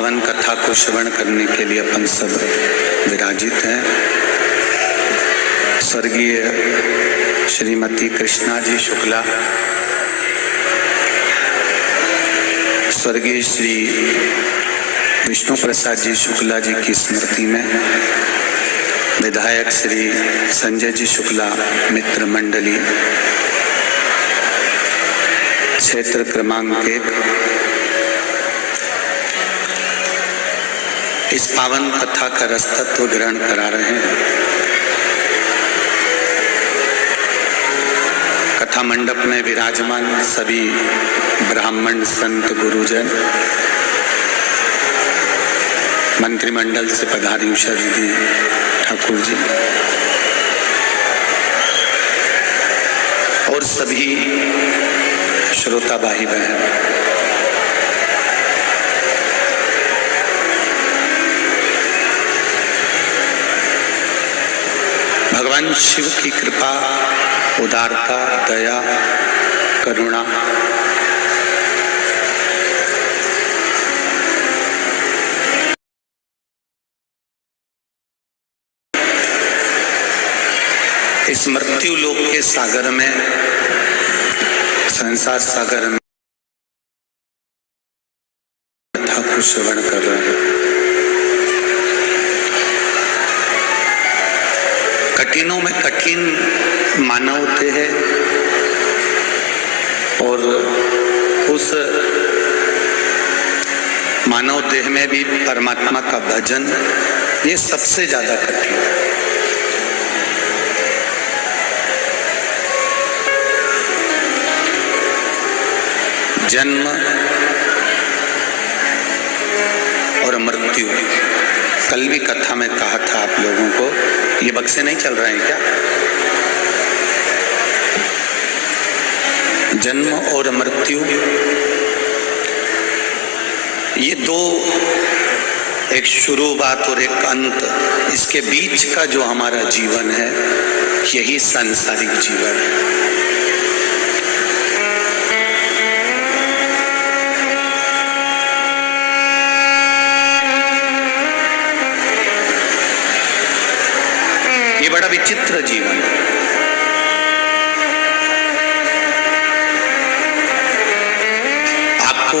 पावन कथा को श्रवण करने के लिए अपन सब विराजित हैं। स्वर्गीय श्रीमती कृष्णा जी शुक्ला, स्वर्गीय श्री विष्णु प्रसाद जी शुक्ला जी की स्मृति में विधायक श्री संजय जी शुक्ला मित्र मंडली क्षेत्र क्रमांक 1 इस पावन कथा का रसतत्व ग्रहण करा रहे हैं। कथा मंडप में विराजमान सभी ब्राह्मण संत गुरुजन, मंत्रिमंडल से पधारी उषा दीदी ठाकुर जी और सभी श्रोता भाई बहन, भगवान शिव की कृपा, उदारता, दया, करुणा इस मृत्यु लोक के सागर में, संसार सागर में कथा को श्रवण कर रहे हैं। कठिनों में कठिन मानव देह है और उस मानव देह में भी परमात्मा का भजन, ये सबसे ज्यादा कठिन है। जन्म और मृत्यु, कल भी कथा में कहा था आप लोगों को, ये बक्से नहीं चल रहे हैं क्या? जन्म और मृत्यु, ये दो, एक शुरुआत और एक अंत, इसके बीच का जो हमारा जीवन है यही सांसारिक जीवन है। बड़ा विचित्र जीवन है। आपको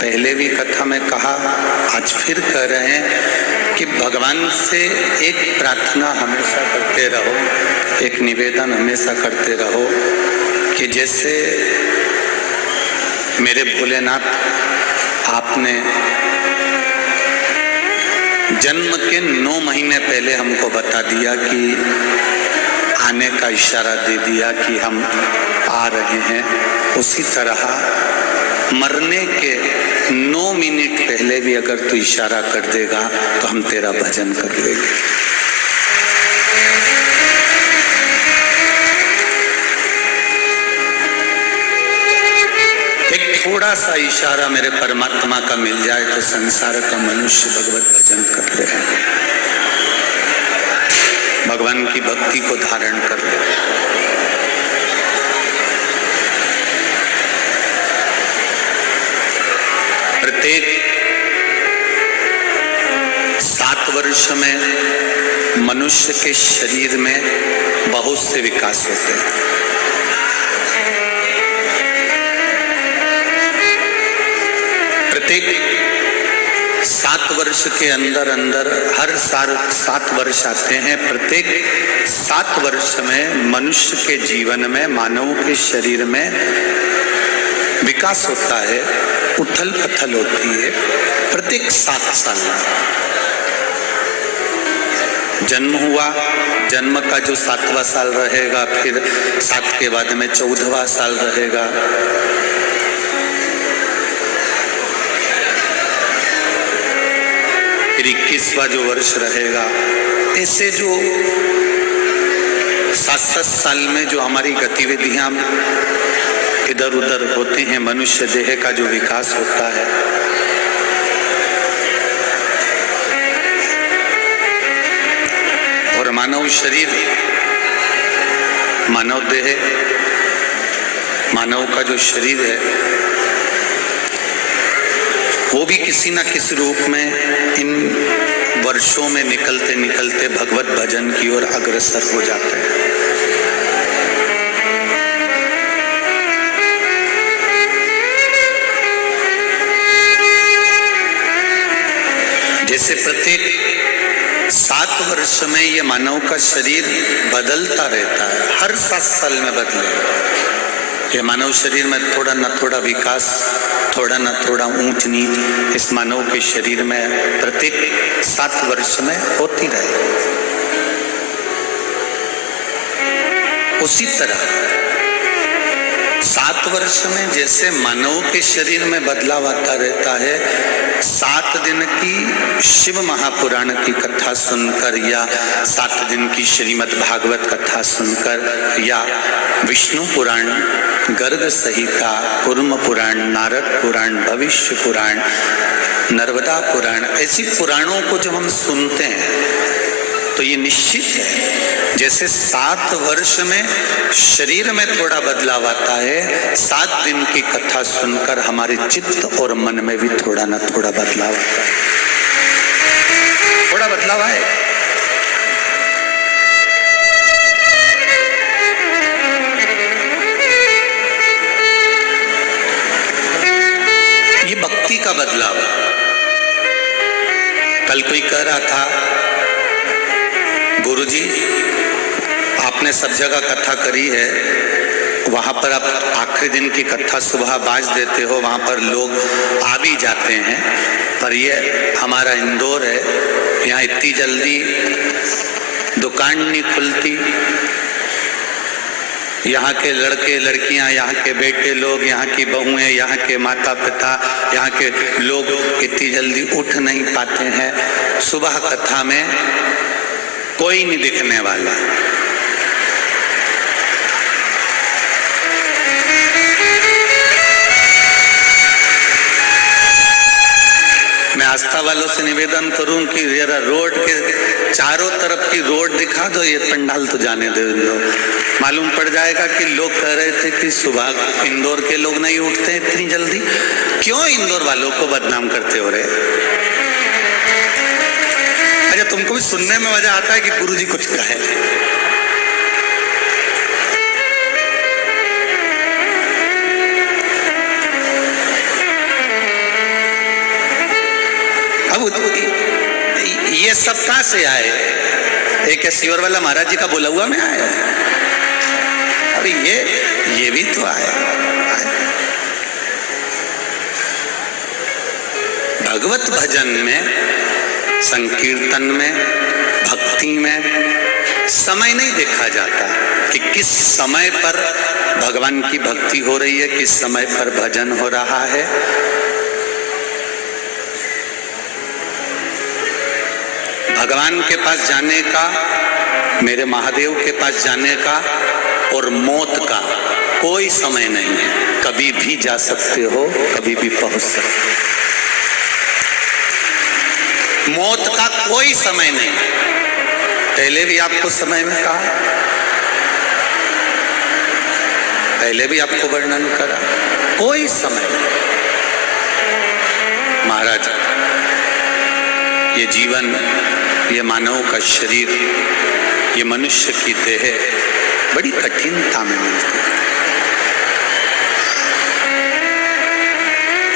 पहले भी कथा में कहा, आज फिर कह रहे हैं कि भगवान से एक प्रार्थना हमेशा करते रहो, एक निवेदन हमेशा करते रहो कि जैसे मेरे भोलेनाथ आपने जन्म के 9 महीने पहले हमको बता दिया कि आने का इशारा दे दिया कि हम आ रहे हैं, उसी तरह मरने के 9 मिनट पहले भी अगर तू इशारा कर देगा तो हम तेरा भजन कर लेंगे। थोड़ा सा इशारा मेरे परमात्मा का मिल जाए तो संसार का मनुष्य भगवत भजन कर ले, भगवान की भक्ति को धारण कर ले। प्रत्येक 7 वर्ष में मनुष्य के शरीर में बहुत से विकास होते हैं। प्रत्येक 7 वर्ष के अंदर अंदर हर साल 7 वर्ष आते हैं। प्रत्येक 7 वर्ष में मनुष्य के जीवन में, मानव के शरीर में विकास होता है, उथल पथल होती है। प्रत्येक 7 साल जन्म हुआ, जन्म का जो 7वां साल रहेगा, फिर 7 के बाद में 14वां साल रहेगा, फिर 21वां जो वर्ष रहेगा। ऐसे जो 7-7 साल में जो हमारी गतिविधियां इधर उधर होते हैं, मनुष्य देह का जो विकास होता है, और मानव शरीर, मानव देह, मानव का जो शरीर है वो भी किसी न किसी रूप में इन वर्षों में निकलते निकलते भगवत भजन की ओर अग्रसर हो जाते हैं। जैसे प्रत्येक 7 वर्ष में ये मानव का शरीर बदलता रहता है, हर 7 साल में बदलेगा। ये मानव शरीर में थोड़ा न थोड़ा विकास, थोड़ा न थोड़ा ऊंच नीच इस मानव के शरीर में प्रत्येक 7 वर्ष में होती रहेगी। उसी तरह 7 वर्ष में जैसे मानव के शरीर में बदलाव आता रहता है, 7 दिन की शिव महापुराण की कथा सुनकर या 7 दिन की श्रीमद् भागवत कथा सुनकर या विष्णु पुराण, गर्ग संहिता, कूर्म पुराण, नारद पुराण, भविष्य पुराण, नर्मदा पुराण, ऐसी पुराणों को जब हम सुनते हैं तो ये निश्चित है जैसे 7 वर्ष में शरीर में थोड़ा बदलाव आता है, 7 दिन की कथा सुनकर हमारे चित्त और मन में भी थोड़ा ना थोड़ा बदलाव आता है। थोड़ा बदलाव आए। ये भक्ति का बदलाव है। कल कोई कह रहा था, गुरुजी आपने सब जगह कथा करी है, वहां पर आप आखिरी दिन की कथा सुबह बाज देते हो, वहां पर लोग आ भी जाते हैं, पर ये हमारा इंदौर है, यहाँ इतनी जल्दी दुकान नहीं खुलती, यहाँ के लड़के लड़कियां, यहाँ के बेटे लोग, यहाँ की बहुएं, यहाँ के माता पिता, यहाँ के लोग इतनी जल्दी उठ नहीं पाते हैं। सुबह कथा में कोई नहीं दिखने वाला। मैं आस्था वालों से निवेदन करूं कि जरा रोड के चारों तरफ की रोड दिखा दो, ये पंडाल तो जाने दो। मालूम पड़ जाएगा कि लोग कह रहे थे कि सुबह इंदौर के लोग नहीं उठते इतनी जल्दी। क्यों इंदौर वालों को बदनाम करते हो रहे? अच्छा, तुमको भी सुनने में मजा आता है कि गुरुजी कुछ कहे। अब ये सब कहां से आए? एक सियोर वाला महाराज जी का बोला हुआ में आया। अरे ये भी तो आया। भगवत भजन में, संकीर्तन में, भक्ति में समय नहीं देखा जाता कि किस समय पर भगवान की भक्ति हो रही है, किस समय पर भजन हो रहा है। भगवान के पास जाने का, मेरे महादेव के पास जाने का और मौत का कोई समय नहीं है। कभी भी जा सकते हो, कभी भी पहुंच सकते हो। मौत का कोई समय नहीं। पहले भी आपको समय में कहा, पहले भी आपको वर्णन करा, कोई समय नहीं। महाराज, ये जीवन, ये मानव का शरीर, ये मनुष्य की देह बड़ी कठिनता में मिलती है।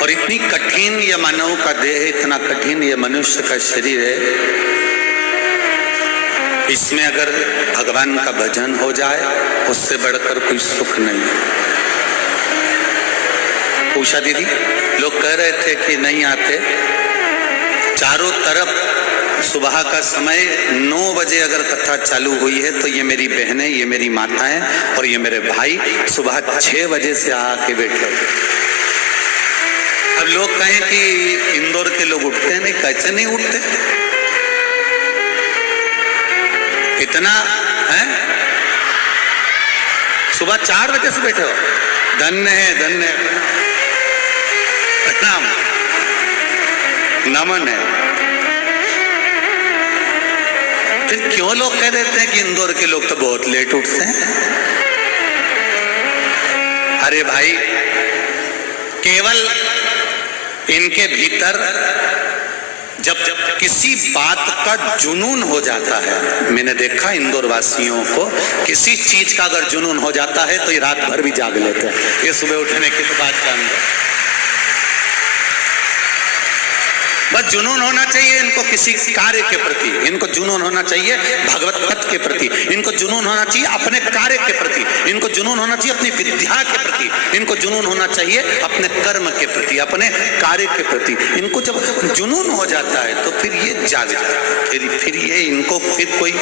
और इतनी कठिन ये मानव का देह, इतना कठिन ये मनुष्य का शरीर है, इसमें अगर भगवान का भजन हो जाए उससे बढ़कर कोई सुख नहीं है। उषा दीदी, लोग कह रहे थे कि नहीं आते, चारों तरफ सुबह का समय 9 बजे अगर कथा चालू हुई है तो ये मेरी बहनें, ये मेरी माताएं और ये मेरे भाई सुबह 6 बजे से आके बैठे। अब लोग कहें कि इंदौर के लोग उठते नहीं, कैसे नहीं उठते? इतना है, सुबह 4 बजे से बैठे हो, धन्य है, धन्य है, प्रणाम, नमन है। फिर क्यों लोग कह देते हैं कि इंदौर के लोग तो बहुत लेट उठते हैं? अरे भाई, केवल इनके भीतर जब किसी बात का जुनून हो जाता है, मैंने देखा इंदौर वासियों को, किसी चीज का अगर जुनून हो जाता है तो ये रात भर भी जाग लेते हैं। ये सुबह उठने की बात जान लो, बस जुनून होना चाहिए इनको किसी कार्य के प्रति, इनको जुनून होना चाहिए भगवत पथ के प्रति, इनको जुनून होना चाहिए अपने कार्य के प्रति, इनको जुनून होना चाहिए अपनी विद्या के प्रति, इनको जुनून होना चाहिए अपने कर्म के प्रति, अपने कार्य के प्रति। इनको जब जुनून हो जाता है तो फिर ये जाग जाता है, फिर ये इनको फिर कोई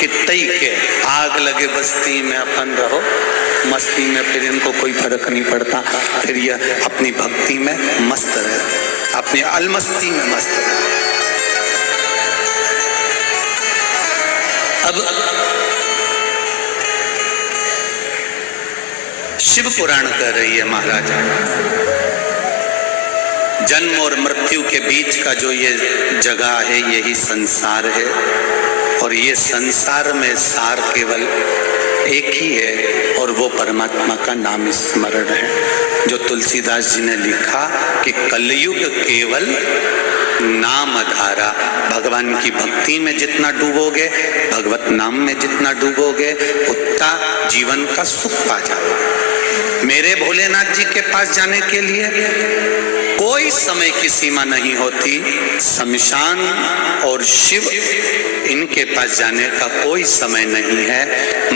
कितई के आग लगे बस्ती में अपन रहो मस्ती में, फिर इनको कोई फर्क नहीं पड़ता, फिर ये अपनी भक्ति में मस्त रहे, अपनी अलमस्ती में मस्त रहे। अब शिव पुराण कह रही है महाराजा, जन्म और मृत्यु के बीच का जो ये जगह है यही संसार है, और ये संसार में सार केवल एक ही है और वो परमात्मा का नाम स्मरण है। जो तुलसीदास जी ने लिखा कि कलयुग केवल नाम धारा, भगवान की भक्ति में जितना डूबोगे, भगवत नाम में जितना डूबोगे, उतना जीवन का सुख पा जाओगे। मेरे भोलेनाथ जी के पास जाने के लिए कोई समय की सीमा नहीं होती, शमशान और शिव इनके पास जाने का कोई समय नहीं है।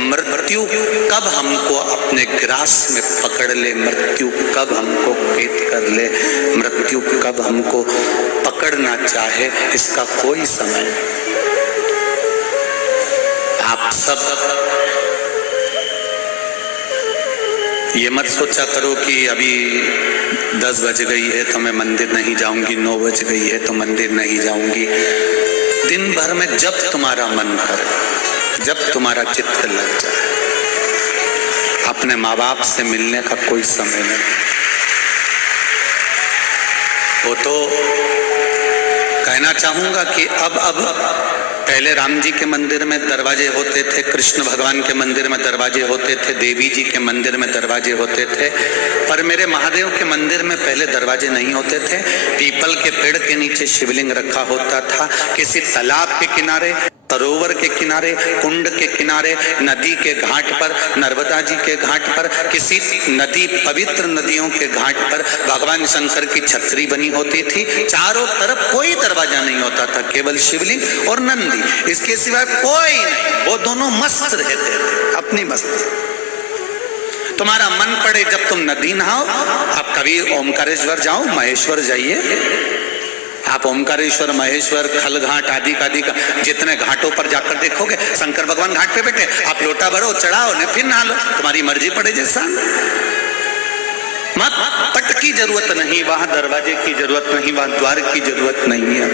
मृत्यु कब हमको अपने ग्रास में पकड़ ले, मृत्यु कब हमको कैद कर ले, मृत्यु कब हमको पकड़ना चाहे, इसका कोई समय नहीं। आप सब ये मत सोचा करो कि अभी 10 बज गई है तो मैं मंदिर नहीं जाऊंगी, 9 बज गई है तो मंदिर नहीं जाऊंगी। दिन भर में जब तुम्हारा मन करे, जब तुम्हारा चित्त लग जाए, अपने माँ बाप से मिलने का कोई समय नहीं। वो तो कहना चाहूंगा कि अब पहले राम जी के मंदिर में दरवाजे होते थे, कृष्ण भगवान के मंदिर में दरवाजे होते थे, देवी जी के मंदिर में दरवाजे होते थे, पर मेरे महादेव के मंदिर में पहले दरवाजे नहीं होते थे। पीपल के पेड़ के नीचे शिवलिंग रखा होता था, किसी तालाब के किनारे, सरोवर के किनारे, कुंड के किनारे, नदी के घाट पर, नर्मदा जी के घाट पर, किसी नदी, पवित्र नदियों के घाट पर भगवान शंकर की छतरी बनी होती थी। चारों तरफ कोई दरवाजा नहीं होता था, केवल शिवलिंग और नंदी, इसके सिवाय कोई नहीं। वो दोनों मस्त रहते थे, अपनी मस्त। तुम्हारा मन पड़े जब तुम नदी नहाओ, आप कभी ओमकारेश्वर जाओ, महेश्वर जाइए, आप ओमकारेश्वर, महेश्वर, खलघाट आदि का जितने घाटों पर जाकर देखोगे शंकर भगवान घाट पे बैठे, आप लोटा भरो, चढ़ाओ ने फिर नहा लो, तुम्हारी मर्जी पड़े जैसा। मत पट की जरूरत नहीं, वहां दरवाजे की जरूरत नहीं, वहां द्वार की जरूरत नहीं है।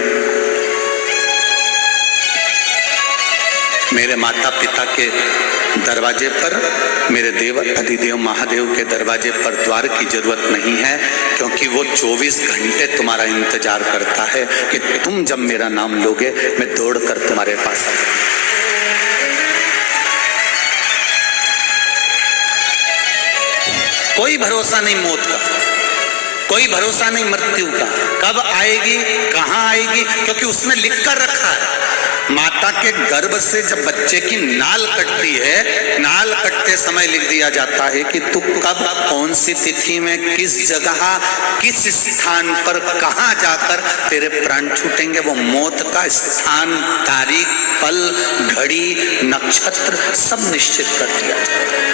मेरे माता पिता के दरवाजे पर, मेरे देव अधिदेव महादेव के दरवाजे पर द्वार की जरूरत नहीं है, क्योंकि वो 24 घंटे तुम्हारा इंतजार करता है कि तुम जब मेरा नाम लोगे मैं दौड़कर तुम्हारे पास आ जाऊंगा। कोई भरोसा नहीं मौत का, कोई भरोसा नहीं मृत्यु का, कब आएगी, कहां आएगी, क्योंकि उसने लिख कर रखा है। माता के गर्भ से जब बच्चे की नाल कटती है, नाल कटते समय लिख दिया जाता है कि तू कब, कौन सी तिथि में, किस जगह, किस स्थान पर, कहां जाकर तेरे प्राण छूटेंगे। वो मौत का स्थान, तारीख, पल, घड़ी, नक्षत्र सब निश्चित कर दिया जाता है।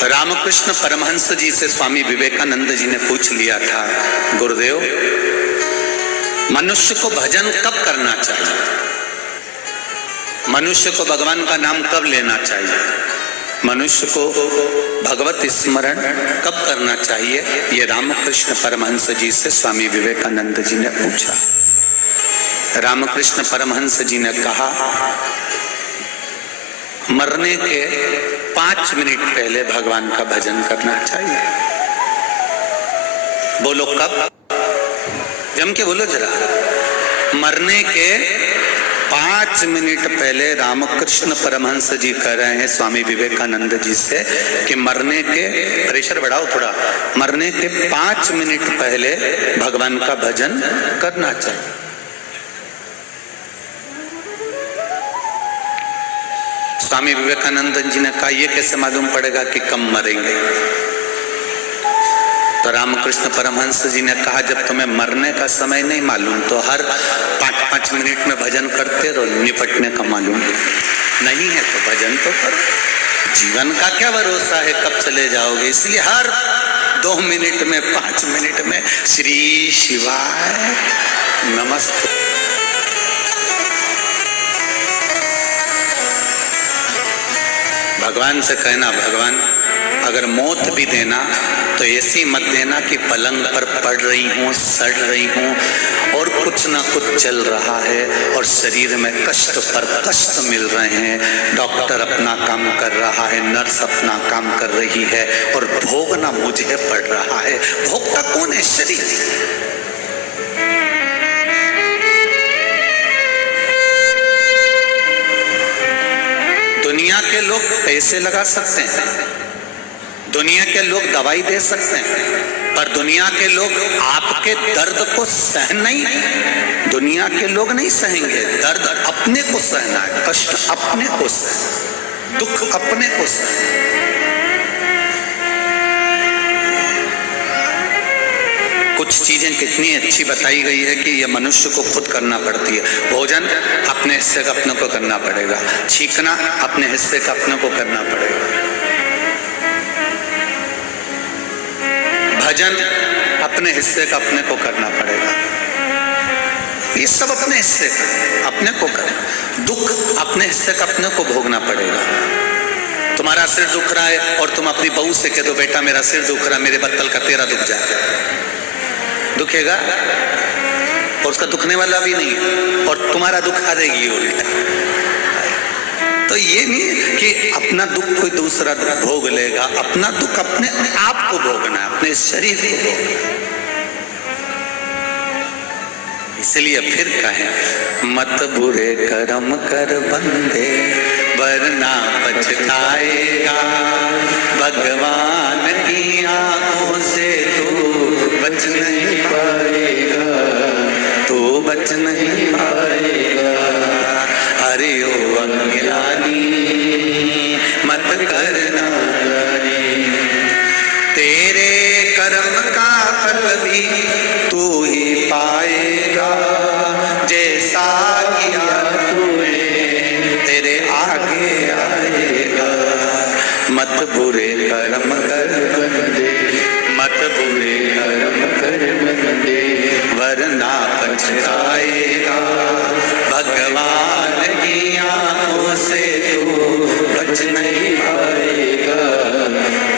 रामकृष्ण परमहंस जी से स्वामी विवेकानंद जी ने पूछ लिया था, गुरुदेव मनुष्य को भजन कब करना चाहिए, मनुष्य को भगवान का नाम कब लेना चाहिए, मनुष्य को भगवत स्मरण कब करना चाहिए। ये रामकृष्ण परमहंस जी से स्वामी विवेकानंद जी ने पूछा। रामकृष्ण परमहंस जी ने कहा, मरने के 5 मिनट पहले भगवान का भजन करना चाहिए। बोलो कब, जम के बोलो जरा। मरने के 5 मिनट पहले रामकृष्ण परमहंस जी कह रहे हैं स्वामी विवेकानंद जी से कि मरने के, प्रेशर बढ़ाओ थोड़ा, मरने के 5 मिनट पहले भगवान का भजन करना चाहिए। स्वामी विवेकानंद जी ने कहा, ये कैसे मालूम पड़ेगा कि कब मरेंगे? तो रामकृष्ण परमहंस जी ने कहा, जब तुम्हें मरने का समय नहीं मालूम तो हर 5-5 मिनट में भजन करते रहो, निपटने का मालूम नहीं है तो भजन तो करो। जीवन का क्या भरोसा है कब चले जाओगे, इसलिए हर 2 मिनट में 5 मिनट में श्री शिवाय नमस्ते। भगवान से कहना, भगवान अगर मौत भी देना तो ऐसी मत देना कि पलंग पर पड़ रही हूँ, सड़ रही हूँ और कुछ ना कुछ चल रहा है और शरीर में कष्ट पर कष्ट मिल रहे हैं। डॉक्टर अपना काम कर रहा है, नर्स अपना काम कर रही है और भोगना मुझे पड़ रहा है। भोगता कौन है? शरीर। दुनिया के लोग पैसे लगा सकते हैं, दुनिया के लोग दवाई दे सकते हैं, पर दुनिया के लोग आपके दर्द को सहन नहीं, दुनिया के लोग नहीं सहेंगे। दर्द अपने को सहना है, कष्ट अपने को सहना, दुख अपने को सहना। कुछ चीजें कितनी अच्छी बताई गई है कि यह मनुष्य को खुद करना पड़ती है। भोजन अपने हिस्से का अपने को करना पड़ेगा, छींकना अपने हिस्से का अपने को करना पड़ेगा, भजन अपने हिस्से का अपने को करना पड़ेगा। ये सब अपने हिस्से का अपने को करें। दुख अपने हिस्से का अपने को भोगना पड़ेगा। तुम्हारा सिर दुख रहा है और तुम अपनी बहू से कह दो, बेटा मेरा सिर दुख रहा है, मेरे बत्तल का तेरा दुख जाए, दुखेगा? और उसका दुखने वाला भी नहीं है और तुम्हारा दुख आ देगी उल्टा। तो ये नहीं कि अपना दुख कोई दूसरा भोग लेगा, अपना दुख अपने आप को भोगना है, अपने शरीर को भोगना। इसलिए फिर कहें, मत बुरे कर्म कर बंदे वरना पछताएगा, भगवान की आंखों से तू बच नहीं पाएगा, तू बच नहीं पाएगा। अरे ओ अज्ञानी मत करना रे, तेरे कर्म का फल भी तू ही पाएगा, जैसा किया तूने तेरे आगे आएगा। मत बुरे कर्म कर बंदे, मत बुरे कर्म कर बंदे वरना पछताएगा, भगवान की आंखों से तू बच नहीं पाएगा,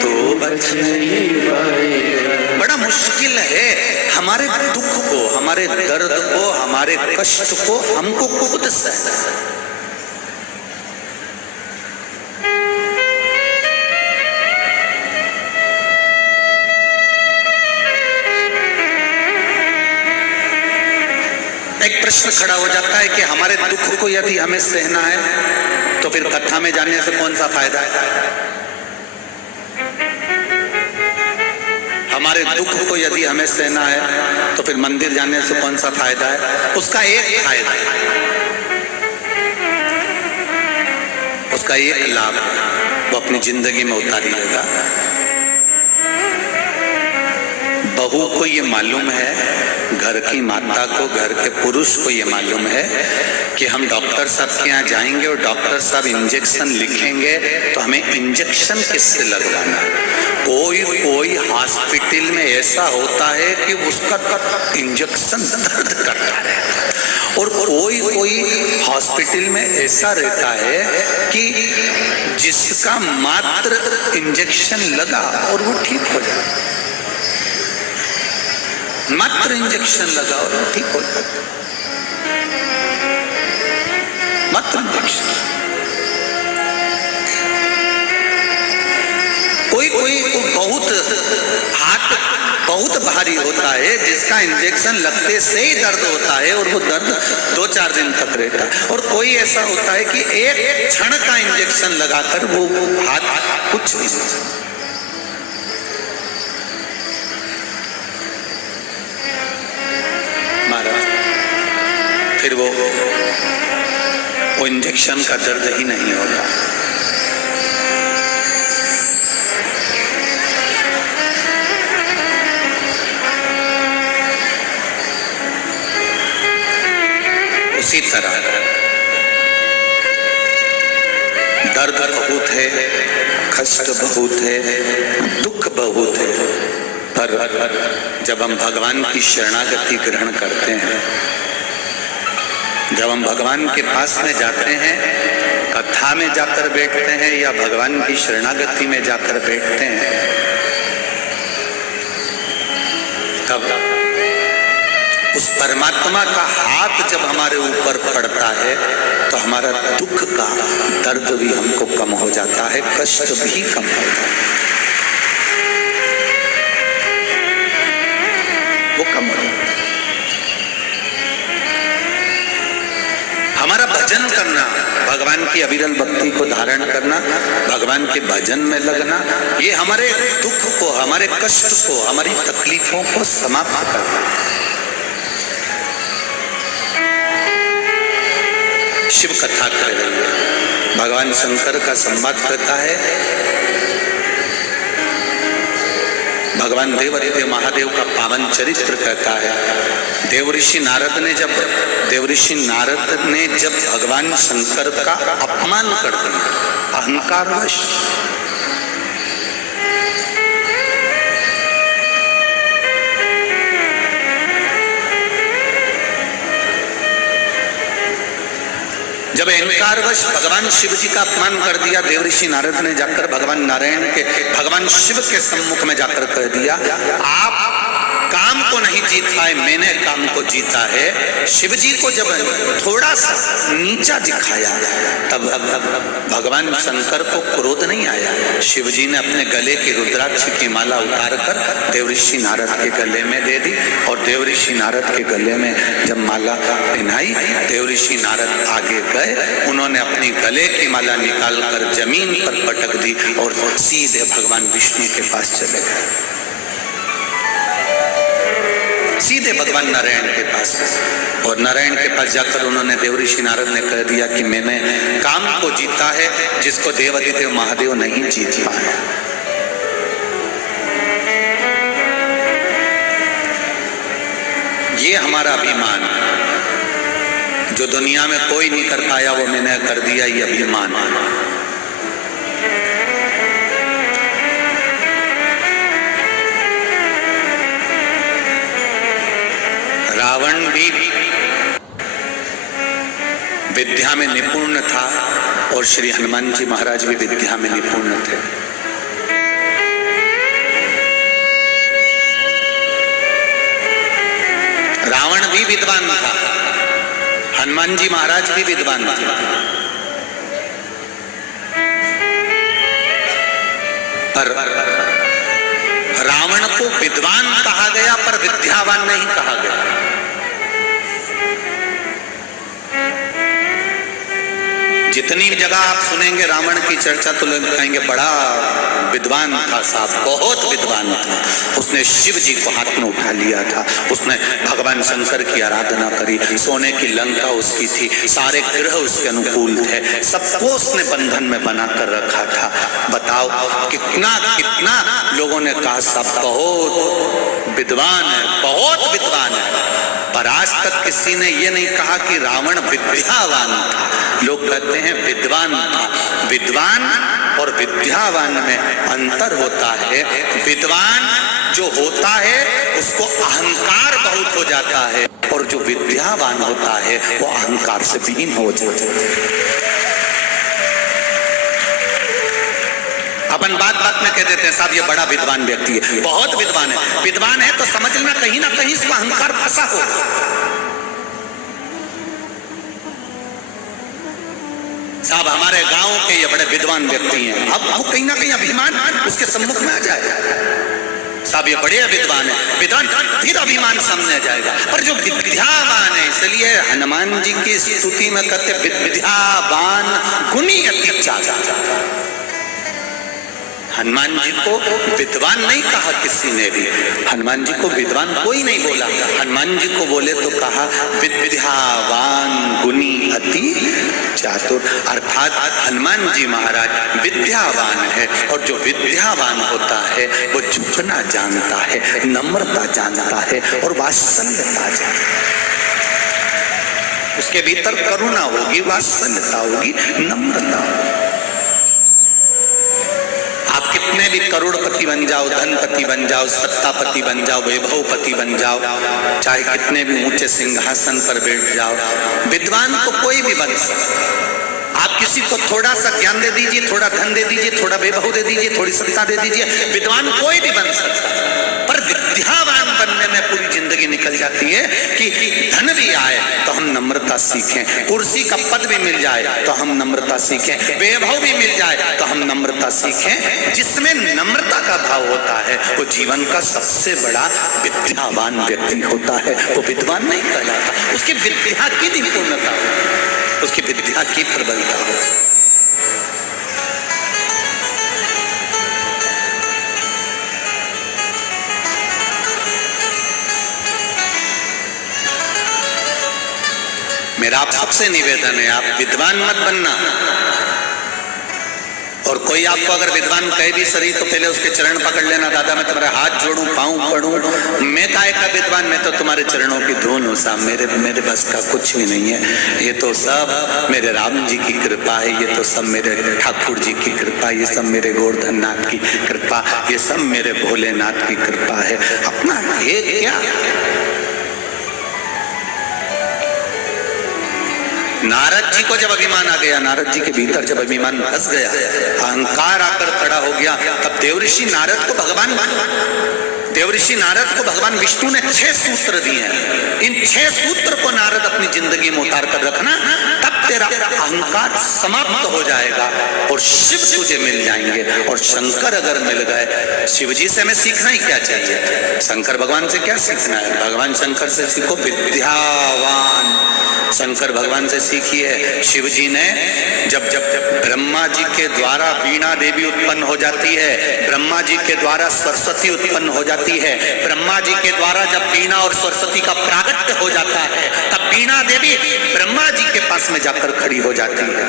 तू बच नहीं पाएगा। बड़ा मुश्किल है हमारे दुख को, हमारे दर्द को, हमारे कष्ट को हमको खुद सहना। एक प्रश्न खड़ा हो जाता है कि हमारे दुख को यदि हमें सहना है तो फिर कथा में जाने से कौन सा फायदा है? हमारे दुख को यदि हमें सहना है तो फिर मंदिर जाने से कौन सा फायदा है? उसका एक फायदा है, उसका एक लाभ वो अपनी जिंदगी में उतारिएगा। बहू को ये मालूम है, घर की माता को, घर के पुरुष को ये मालूम है कि हम डॉक्टर साहब के यहाँ जाएंगे और डॉक्टर साहब इंजेक्शन लिखेंगे तो हमें इंजेक्शन किससे लगवाना है। कोई हॉस्पिटल में ऐसा होता है कि उसका इंजेक्शन दर्द करता है और कोई हॉस्पिटल में ऐसा रहता है कि जिसका मात्र इंजेक्शन लगा और वो ठीक हो जाता, मात्र इंजेक्शन लगा और वो ठीक हो जाता, मात्र इंजेक्शन। कोई बहुत बहुत भारी होता है, जिसका इंजेक्शन लगते से ही दर्द होता है और वो दर्द 2-4 दिन तक रहता है, और कोई ऐसा होता है कि एक क्षण का इंजेक्शन लगाकर वो हाथ कुछ नहीं। महाराज फिर वो इंजेक्शन का दर्द ही नहीं होता। उसी तरह दर्द बहुत है, कष्ट बहुत है, दुख बहुत है, पर जब हम भगवान की शरणागति ग्रहण करते हैं, जब हम भगवान के पास में जाते हैं, कथा में जाकर बैठते हैं या भगवान की शरणागति में जाकर बैठते हैं, तब उस परमात्मा का हाथ जब हमारे ऊपर पड़ता है तो हमारा दुख का दर्द भी हमको कम हो जाता है, कष्ट भी कम हो जाता है, वो कम हो जाता है। हमारा भजन करना, भगवान की अविरल भक्ति को धारण करना, भगवान के भजन में लगना, ये हमारे दुख को, हमारे कष्ट को, हमारी तकलीफों को समाप्त करना। शिव कथा कर रही है, भगवान शंकर का संवाद करता है, भगवान देवादिदेव महादेव का पावन चरित्र कहता है। देवऋषि नारद ने जब भगवान शंकर का अपमान कर दिया अहंकारवश, जब अहंकारवश भगवान शिव जी का अपमान कर दिया, देवऋषि नारद ने जाकर भगवान शिव के सम्मुख में जाकर कह दिया, आप काम को नहीं जीत पाए, मैंने काम को जीता है। शिव जी को जब थोड़ा सा नीचा दिखाया तब भगवान शंकर को क्रोध नहीं आया। शिव जी ने अपने गले की रुद्राक्ष की माला उतारकर देवऋषि नारद के गले में दे दी, और देवऋषि नारद के गले में जब माला पहनाई, देवऋषि नारद आगे गए, उन्होंने अपनी गले की माला निकालकर जमीन पर पटक दी और सीधे भगवान विष्णु के पास चले गए, सीधे भगवान नारायण के पास। और नारायण के पास जाकर उन्होंने, देवऋषि नारद ने कह दिया कि मैंने काम को जीता है जिसको देवादिदेव महादेव नहीं जीत पाया। ये हमारा अभिमान है, जो दुनिया में कोई नहीं कर पाया वो मैंने कर दिया, ये अभिमान है। रावण भी विद्या में निपुण था और श्री हनुमान जी महाराज भी विद्या में निपुण थे। रावण भी विद्वान था, हनुमान जी महाराज भी विद्वान थे, पर रावण को विद्वान कहा गया पर विद्यावान नहीं कहा गया। जितनी जगह आप सुनेंगे रावण की चर्चा तो लोग कहेंगे बड़ा विद्वान था साहब, बहुत विद्वान था, उसने शिव जी को हाथ में उठा लिया था, उसने भगवान शंकर की आराधना करी, सोने की लंका उसकी थी, सारे ग्रह उसके अनुकूल थे, सबको उसने बंधन में बनाकर रखा था। बताओ कितना कितना लोगों ने कहा साहब बहुत विद्वान है, बहुत विद्वान है, पर आज तक किसी ने ये नहीं कहा कि रावण विद्यावान था। लोग कहते हैं विद्वान था। विद्वान और विद्यावान में अंतर होता है। विद्वान जो होता है उसको अहंकार बहुत हो जाता है, और जो विद्यावान होता है वो अहंकार से विहीन हो जाता है। अपन बात बात में कह देते हैं साहब ये बड़ा विद्वान व्यक्ति है, बहुत विद्वान है। विद्वान है तो समझना कहीं ना कहीं इसका अहंकार फंसा होगा। साहब हमारे गांव के ये बड़े विद्वान व्यक्ति हैं, अब वो कहीं ना कहीं अभिमान उसके सम्मुख में आ जाए। साहब ये बड़े विद्वान है, विद्वान फिर अभिमान सामने जाएगा। पर जो विद्यावान है, इसलिए हनुमान जी की स्तुति में कहते विद्यावान गुणी अति चाचा। हनुमान जी को विद्वान नहीं कहा किसी ने भी, हनुमान जी को विद्वान कोई नहीं बोला, हनुमान जी को बोले तो कहा विद्यावान गुणी अति चातुर। अर्थात हनुमान जी महाराज विद्यावान है, और जो विद्यावान होता है वो झुकना जानता है, नम्रता जानता है और वात्सल्यता जानता है। उसके भीतर करुणा होगी, वात्सल्यता होगी, नम्रता होगी। आप कितने भी करोड़पति बन जाओ, धनपति बन जाओ, सत्तापति बन जाओ, वैभवपति बन जाओ, चाहे कितने भी ऊंचे सिंहासन पर बैठ जाओ, विद्वान तो कोई भी बन सकता। आप किसी को थोड़ा सा ज्ञान दे दीजिए, थोड़ा धन दे दीजिए, थोड़ा वैभव दे दीजिए, थोड़ी सत्ता दे दीजिए, विद्वान कोई भी बन सकता है। पर विद्यावान बनने में पूरी जिंदगी निकल जाती है कि धन भी आए तो हम नम्रता सीखें, कुर्सी का पद भी मिल जाए तो हम नम्रता सीखें, वैभव भी मिल जाए तो हम नम्रता सीखें। जिसमें नम्रता का भाव होता है वो जीवन का सबसे बड़ा विद्यावान व्यक्ति होता है। वो विद्वान नहीं कहलाता, उसकी विद्या की निपुणता हो, उसकी विद्या की प्रबलता हो। मेरा आप सबसे निवेदन है, आप विद्वान मत बनना। और कोई आपको अगर विद्वान कहे भी सही तो पहले उसके चरण पकड़ लेना, दादा मैं तुम्हारे हाथ जोड़ूं, पाँव पड़ूं, मैं काहे का विद्वान, मैं तो तुम्हारे चरणों की धून हूं साहब, मेरे बस का कुछ भी नहीं है। ये तो सब मेरे राम जी की कृपा है, ये तो सब मेरे ठाकुर जी की कृपा, ये सब मेरे गोवर्धन नाथ की कृपा, ये सब मेरे भोलेनाथ की कृपा है। अपना ये क्या, नारद जी को जब अभिमान आ गया, नारद जी के भीतर जब अभिमान फंस गया, अहंकार आकर खड़ा हो गया, तब देवऋषि नारद को भगवान विष्णु ने 6 सूत्र दिए हैं। इन 6 सूत्र को नारद अपनी जिंदगी में उतार कर रखना, तब तेरा अहंकार समाप्त हो जाएगा और शिव तुझे मिल जाएंगे। और शंकर अगर मिल गए, शिव जी से हमें सीखना ही क्या चाहिए, शंकर भगवान से क्या सीखना है, भगवान शंकर से सीखो विद्यावान, शंकर भगवान से सीखिए। शिव जी ने जब ब्रह्मा जी के द्वारा वीणा देवी उत्पन्न हो जाती है, ब्रह्मा जी के द्वारा सरस्वती उत्पन्न हो जाती है, ब्रह्मा जी के द्वारा जब वीणा और सरस्वती का प्रागट्य हो जाता है, तब वीणा देवी ब्रह्मा जी के पास में जाकर खड़ी हो जाती है।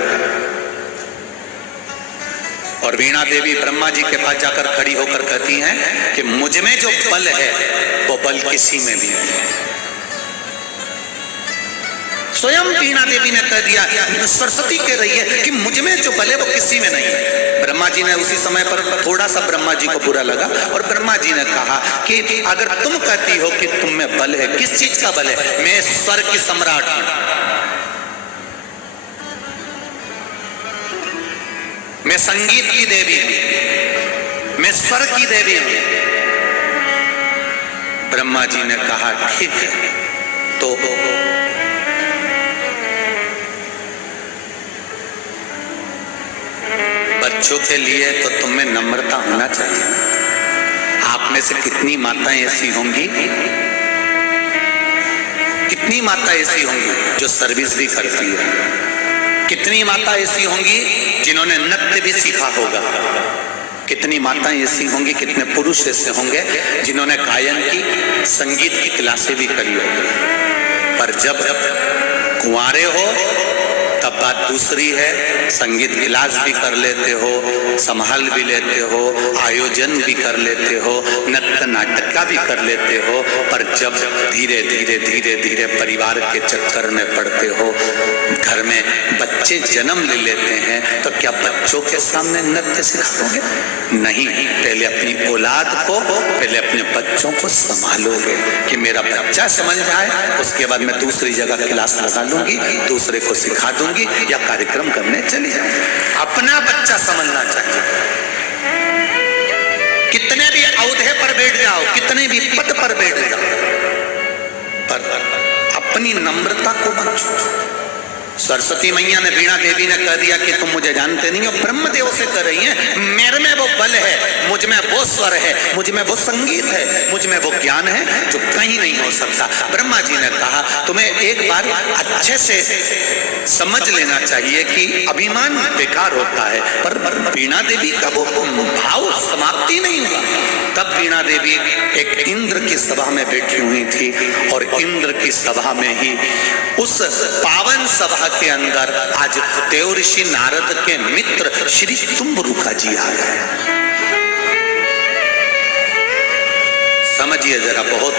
और वीणा देवी ब्रह्मा जी के पास जाकर खड़ी होकर कहती हैं कि मुझ में जो बल है वो बल किसी में भी नहीं है। स्वयं वीणा देवी ने कह दिया, सरस्वती कह रही है कि मुझ में जो बल है वो किसी में नहीं है। ब्रह्मा जी ने उसी समय पर थोड़ा सा ब्रह्मा जी को बुरा लगा और ब्रह्मा जी ने कहा कि अगर तुम कहती हो कि तुम में बल है, किस चीज का बल है, मैं स्वर की सम्राट हूं, मैं संगीत की देवी हूं, मैं स्वर की देवी हूं। ब्रह्मा जी ने कहा ठीक है, तो बच्चों के लिए तो तुम्हें नम्रता होना चाहिए। आप में से कितनी माताएं ऐसी होंगी, कितनी माता ऐसी होंगी जो सर्विस भी करती है, कितनी माता ऐसी होंगी जिन्होंने नृत्य भी सीखा होगा, कितनी माताएं ऐसी होंगी, कितने पुरुष ऐसे होंगे जिन्होंने गायन की, संगीत की क्लासें भी करी होगी। पर जब कुंवारे हो तब बात दूसरी है, संगीत क्लास भी कर लेते हो, संभाल भी लेते हो, आयोजन भी कर लेते हो, नृत्य नाटक का भी कर लेते हो। पर जब धीरे धीरे धीरे धीरे परिवार के चक्कर में पड़ते हो, घर में बच्चे जन्म ले लेते हैं, तो क्या बच्चों के सामने नृत्य सिखाओगे? नहीं, पहले अपनी औलाद को, पहले अपने बच्चों को संभालोगे कि मेरा बच्चा समझ जाए, उसके बाद मैं दूसरी जगह क्लास लगा लूंगी, दूसरे को सिखा दूंगी या कार्यक्रम करने चली जाऊंगी। अपना बच्चा समझना चाहिए। कितने भी औहदे पर बैठ जाओ, कितने भी पद पर बैठ जाओ, पर अपनी नम्रता को मत छोड़ो। सरस्वती मैया ने, वीणा देवी ने कह दिया कि तुम मुझे जानते नहीं हो, ब्रह्मदेव से कह रही है मेरे में वो बल है, मुझ में वो स्वर है, मुझ में वो संगीत है, मुझ में वो ज्ञान है जो कहीं नहीं हो सकता। ब्रह्मा जी ने कहा तुम्हें एक बार अच्छे से समझ लेना चाहिए कि अभिमान बेकार होता है, पर वीणा देवी का वो भाव समाप्ति नहीं हुआ। तब वीणा देवी एक इंद्र की सभा में बैठी हुई थी और इंद्र की सभा में ही उस पावन सभा के अंदर आज देवऋषि नारद के मित्र श्री तुम्बरुका जी आ गए। समझिए जरा, बहुत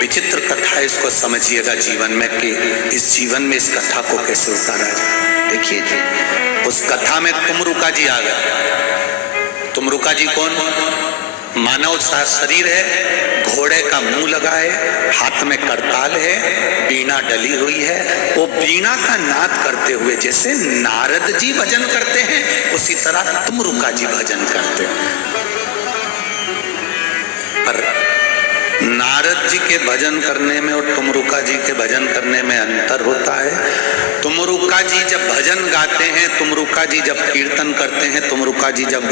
विचित्र कथा है, इसको समझिएगा जीवन में कि इस जीवन में इस कथा को कैसे उतारा जाए। देखिए जी, उस कथा में तुमरुका जी आ गए। तुमरुका जी कौन? मानव सा शरीर है, घोड़े का मुंह लगा है, हाथ में करताल है, वीणा डली हुई है। वो वीणा का नाद करते हुए जैसे नारद जी भजन करते हैं उसी तरह तुमरुका जी भजन करते हैं। पर नारद जी के भजन करने में और तुमरुका जी के भजन करने में अंतर होता है। तुमरुका जी जब भजन गाते हैं, तुमरुका जी जब कीर्तन करते हैं, तुमरुका जी जब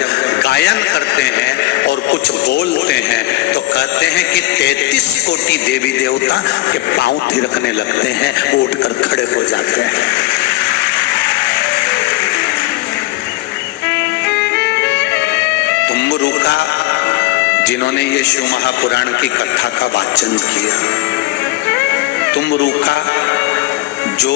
गायन करते हैं और कुछ बोलते हैं तो कहते हैं कि 33 कोटि देवी देवता के पांव थिरकने लगते हैं, वो उठकर खड़े हो जाते हैं। तुमरुका जिन्होंने ये शिव महापुराण की कथा का वाचन किया, तुमरुका जो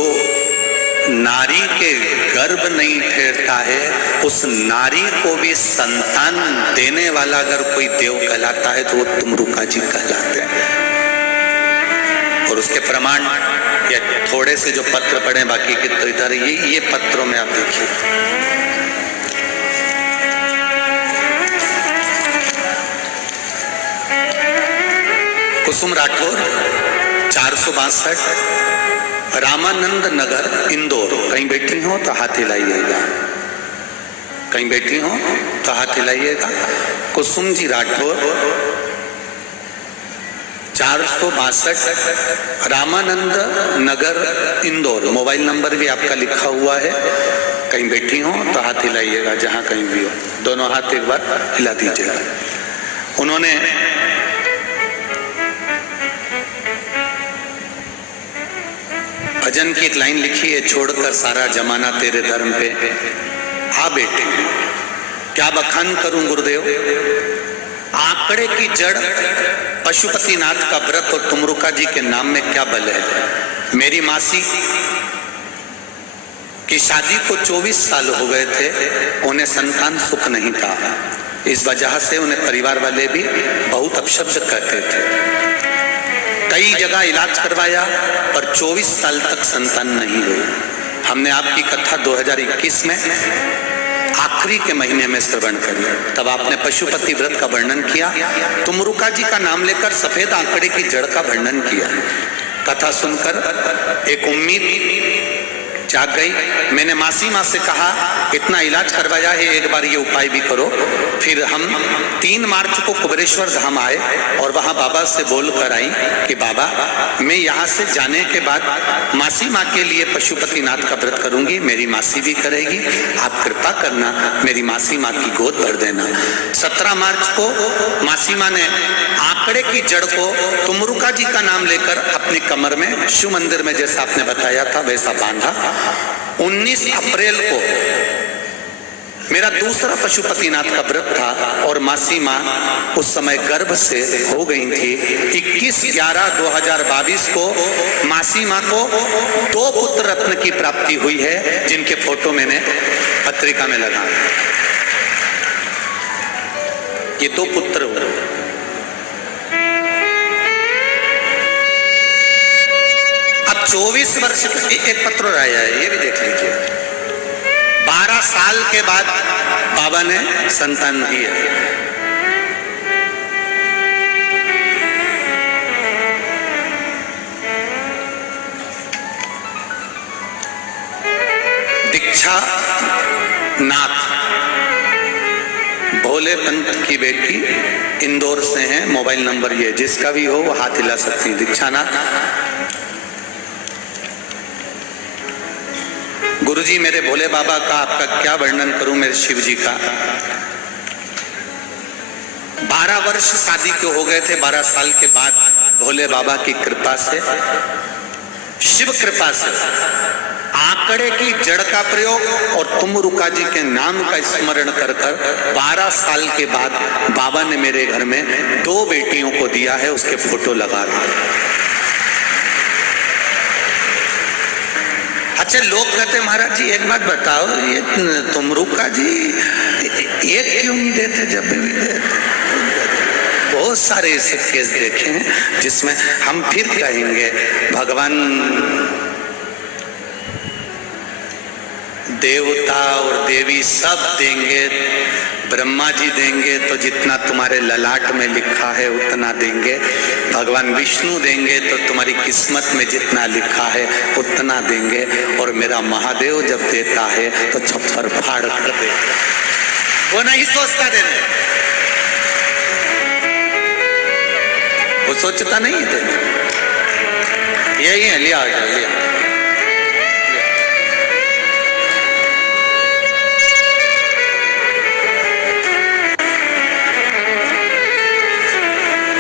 नारी के गर्भ नहीं ठहरता है, उस नारी को भी संतान देने वाला अगर कोई देव कहलाता है तो वो तुमरुका जी कहलाते हैं। और उसके प्रमाण ये थोड़े से जो पत्र पढ़े, बाकी के तो इधर ये पत्रों में आप देखिए। कुसुम राठौर 462 रामानंद नगर इंदौर। कहीं बैठी हो तो हाथ हिलाइएगा, कहीं बैठी हो तो हाथ हिलाइएगा। कुसुम जी राठौर 462 रामानंद नगर इंदौर। मोबाइल नंबर भी आपका लिखा हुआ है। कहीं बैठी हो तो हाथ हिलाइएगा, जहां कहीं भी हो दोनों हाथ एक बार हिला दीजिएगा। उन्होंने भजन की एक लाइन लिखी है, छोड़कर सारा जमाना तेरे धर्म पे आ बेटे, क्या बखान करूं गुरुदेव। आंकड़े की जड़ पशुपतिनाथ का व्रत और तुमरुका जी के नाम में क्या बल है। मेरी मासी की शादी को 24 साल हो गए थे, उन्हें संतान सुख नहीं था। इस वजह से उन्हें परिवार वाले भी बहुत अपशब्द कहते थे। कई जगह इलाज करवाया पर 24 साल तक संतान नहीं हुई। हमने आपकी कथा 2021 में आखिरी के महीने में श्रवण करी, तब आपने पशुपति व्रत का वर्णन किया, तुमरुका जी का नाम लेकर सफेद आंकड़े की जड़ का वर्णन किया। कथा सुनकर एक उम्मीद जाग गई। मैंने मासी माँ से कहा इतना इलाज करवाया है, एक बार ये उपाय भी करो। फिर हम 3 मार्च को कुबेरेश्वर धाम आए और वहां बाबा से बोल कर आई कि बाबा मैं यहाँ से जाने के बाद मासी माँ के लिए पशुपतिनाथ का व्रत करूंगी, मेरी मासी भी करेगी, आप कृपा करना मेरी मासी माँ की गोद भर देना। 17 मार्च को मासी माँ ने आंकड़े की जड़ को तुमरुका जी का नाम लेकर अपनी कमर में शिव मंदिर में जैसा आपने बताया था वैसा बांधा। 19 अप्रैल को मेरा दूसरा पशुपतिनाथ का व्रत था और मासी माँ उस समय गर्भ से हो गई थी। 21/11/2022 को मासी माँ को 2 पुत्र रत्न की प्राप्ति हुई है, जिनके फोटो मैंने पत्रिका में लगाए। ये 2 पुत्र हुए। अब 24 वर्ष एक पत्र आया है, ये भी देख लीजिए। 12 साल के बाद बाबा ने संतान दी है। दीक्षा नाथ भोले पंत की बेटी इंदौर से हैं। मोबाइल नंबर ये, जिसका भी हो वो हाथ हिला सकती है। दीक्षा नाथ गुरुजी मेरे भोले बाबा का आपका क्या वर्णन करूं, मेरे शिव जी का। 12 वर्ष शादी के हो गए थे। 12 साल के बाद भोले बाबा की कृपा से, शिव कृपा से, आंकड़े की जड़ का प्रयोग और तुमरुका जी के नाम का स्मरण कर 12 साल के बाद बाबा ने मेरे घर में 2 बेटियों को दिया है, उसके फोटो लगा दिए। अच्छा, लोग कहते महाराज जी एक बात बताओ, ये तुमरुका जी एक क्यों नहीं देते जब भी देते? बहुत सारे ऐसे केस देखे हैं जिसमें हम फिर कहेंगे भगवान देवता और देवी सब देंगे, ब्रह्मा जी देंगे तो जितना तुम्हारे ललाट में लिखा है उतना देंगे, भगवान विष्णु देंगे तो तुम्हारी किस्मत में जितना लिखा है उतना देंगे, और मेरा महादेव जब देता है तो छप्पर फाड़ कर दे, वो नहीं सोचता देने, वो सोचता नहीं है देने। यही है, लिया लिया।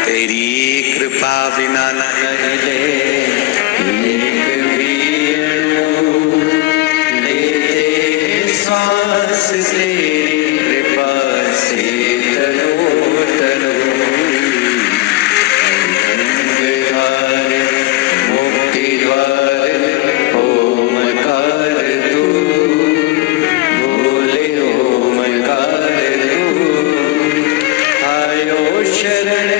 तेरी कृपा बिना नहीं ले एक भी अणु, लेते श्वास तेरी कृपा से तनो तनो। द्वार मुक्ति द्वार ओमकार तू, बोले ओमकार तू, आयो शरण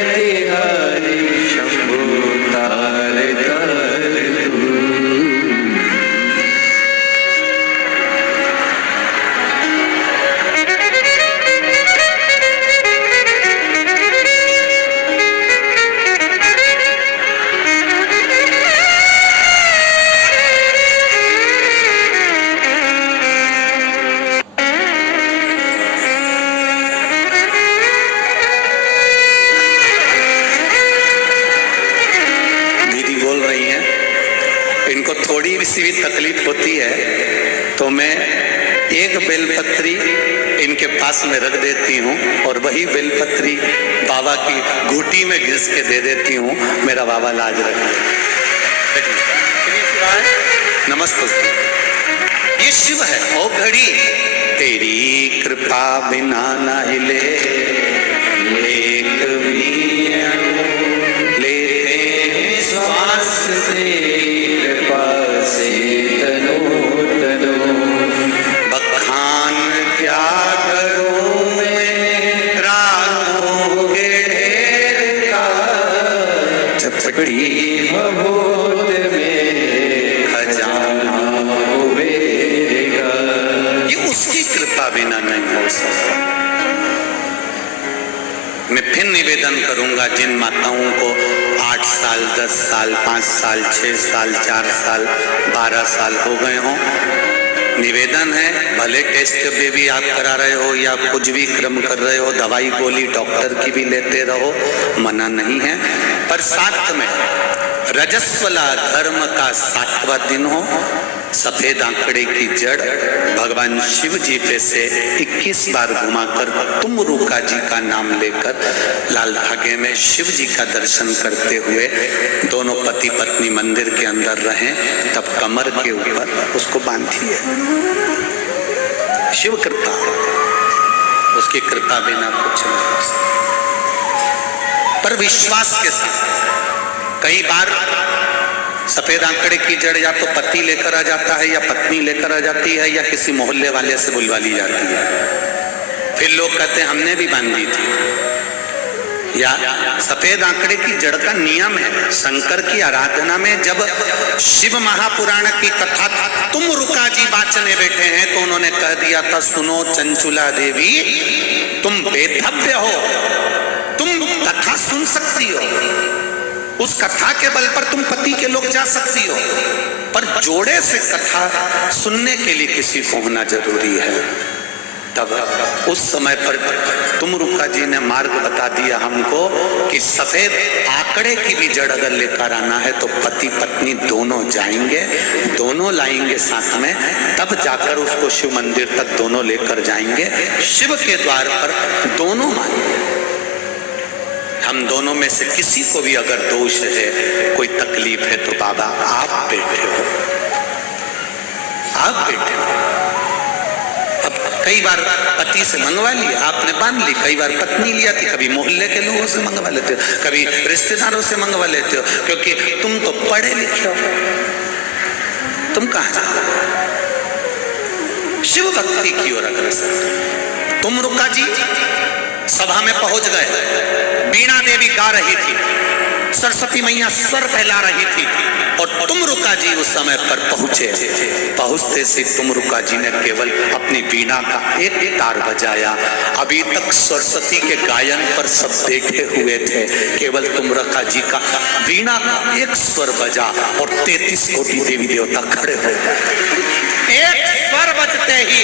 तकलीफ होती है तो मैं एक बेलपत्री इनके पास में रख देती हूँ और वही बेलपत्री बाबा की घूटी में घिस के दे देती हूँ, मेरा बाबा लाज रखे। नमस्ते। ये शिव है। ओ घड़ी तेरी कृपा बिना ना हिले एक भी अणु, लेते हैं श्वास तेरी कृपा से तनो तनो। बखान क्या करूं मैं रागों के ढेर का, चपटी भभूत में खजाना उबेरेगा। ये उसकी कृपा बिना नहीं हो सकता। मैं फिर निवेदन करूंगा जिन माताओं को 8 साल 10 साल 5 साल 6 साल 4 साल 12 साल हो गए हों, निवेदन है भले टेस्ट बेबी आप करा रहे हो या कुछ भी क्रम कर रहे हो, दवाई गोली डॉक्टर की भी लेते रहो, मना नहीं है, पर साथ में रजस्वला धर्म का 7वां दिन हो, सफेद आंकड़े की जड़ भगवान शिव जी पे से 21 बार घुमाकर तुमरुका जी का नाम लेकर लाल धागे में शिव जी का दर्शन करते हुए दोनों पति पत्नी मंदिर के अंदर रहें, तब कमर के ऊपर उसको बांधिए। शिव कृपा, उसकी कृपा बिना कुछ नहीं हो सकता, पर विश्वास के साथ। कई बार सफेद आंकड़े की जड़ या तो पति लेकर आ जाता है या पत्नी लेकर आ जाती है या किसी मोहल्ले वाले से बुलवा ली जाती है, फिर लोग कहते हैं हमने भी बांधी थी। या सफेद आंकड़े की जड़ का नियम है, शंकर की आराधना में जब शिव महापुराण की कथा तुमरुका जी वाचने बैठे हैं तो उन्होंने कह दिया था, सुनो चंचुला देवी, तुम बेधव्य हो, तुम कथा सुन सकती हो, उस कथा के बल पर तुम पति के लोग जा सकती हो, पर जोड़े से कथा सुनने के लिए किसी को होना जरूरी है। तब उस समय पर तुमरुका जी ने मार्ग बता दिया हमको कि सफेद आंकड़े की भी जड़ अगर लेकर आना है तो पति पत्नी दोनों जाएंगे, दोनों लाएंगे साथ में, तब जाकर उसको शिव मंदिर तक दोनों लेकर जाएंगे। शिव के द्वार पर दोनों मानेंगे। हम दोनों में से किसी को भी अगर दोष है, कोई तकलीफ है, तो बाबा आप बैठे हो, आप बैठे हो। अब कई बार पति से मंगवा लिया, आपने बांध ली, कई बार पत्नी लिया थी, कभी मोहल्ले के लोगों से मंगवा लेते हो, कभी रिश्तेदारों से मंगवा लेते हो, क्योंकि तुम तो पढ़े लिखे हो, तुम कहां जाओ? शिव भक्ति की ओर अग्रसर। तुमरुका जी सभा में पहुंच गए, वीणा देवी गा रही थी, सरस्वती मैया स्वर फैला रही थी और तुमरुका जी उस समय पर पहुंचे। पहुंचते से तुमरुका जी ने केवल अपनी वीणा का एक तार बजाया। अभी तक सरस्वती के गायन पर सब देखे हुए थे, केवल तुमरुका जी का वीणा का एक स्वर बजा और 33 कोटि देवी देवता खड़े हो गए। एक स्वर बजते ही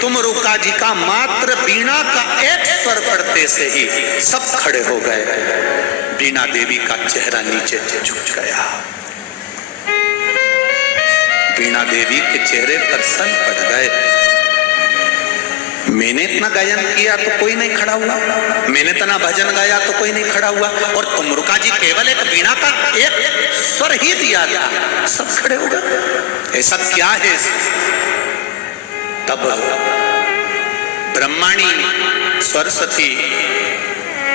तुमरुका जी का, मात्र वीणा का एक स्वर पड़ते से ही सब खड़े हो गए। वीणा देवी का चेहरा नीचे झुक गया। वीणा देवी के चेहरे पर सन पड़ गए। मैंने इतना गायन किया तो कोई नहीं खड़ा हुआ, मैंने इतना भजन गाया तो कोई नहीं खड़ा हुआ, और तुमरुका जी केवल एक वीणा का एक स्वर ही दिया था, सब खड़े हो गए। ऐसा क्या है? तब ब्रह्माणी सरस्वती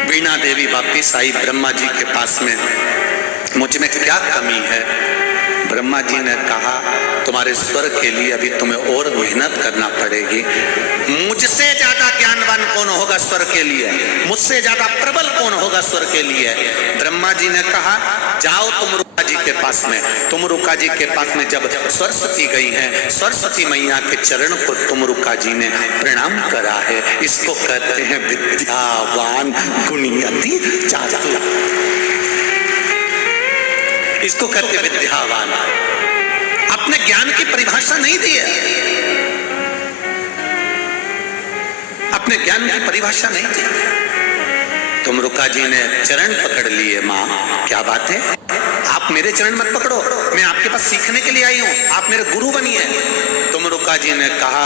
वीणा देवी वापिस आई ब्रह्मा जी के पास में, मुझ में क्या कमी है? ब्रह्मा जी ने कहा, तुम्हारे स्वर के लिए अभी तुम्हें और मेहनत करना पड़ेगी। मुझसे ज्यादा ज्ञानवान कौन होगा स्वर के लिए? मुझसे ज्यादा प्रबल कौन होगा स्वर के लिए? ब्रह्मा जी ने कहा, जाओ तुमरुका जी के पास में। तुमरुका जी के पास में जब सरस्वती गई है, सरस्वती मैया के चरण को तुमरुका जी ने प्रणाम करा है। इसको कहते हैं विद्यावान गुणियति चातुर, इसको कहते विद्यावान। अपने ज्ञान की परिभाषा नहीं दी है, अपने ज्ञान की परिभाषा नहीं दी। तुमरुका जी ने चरण पकड़ लिए। माँ, क्या बात है, आप मेरे चरण मत पकड़ो, मैं आपके पास सीखने के लिए आई हूं, आप मेरे गुरु बनिए। तुमरुका जी ने कहा,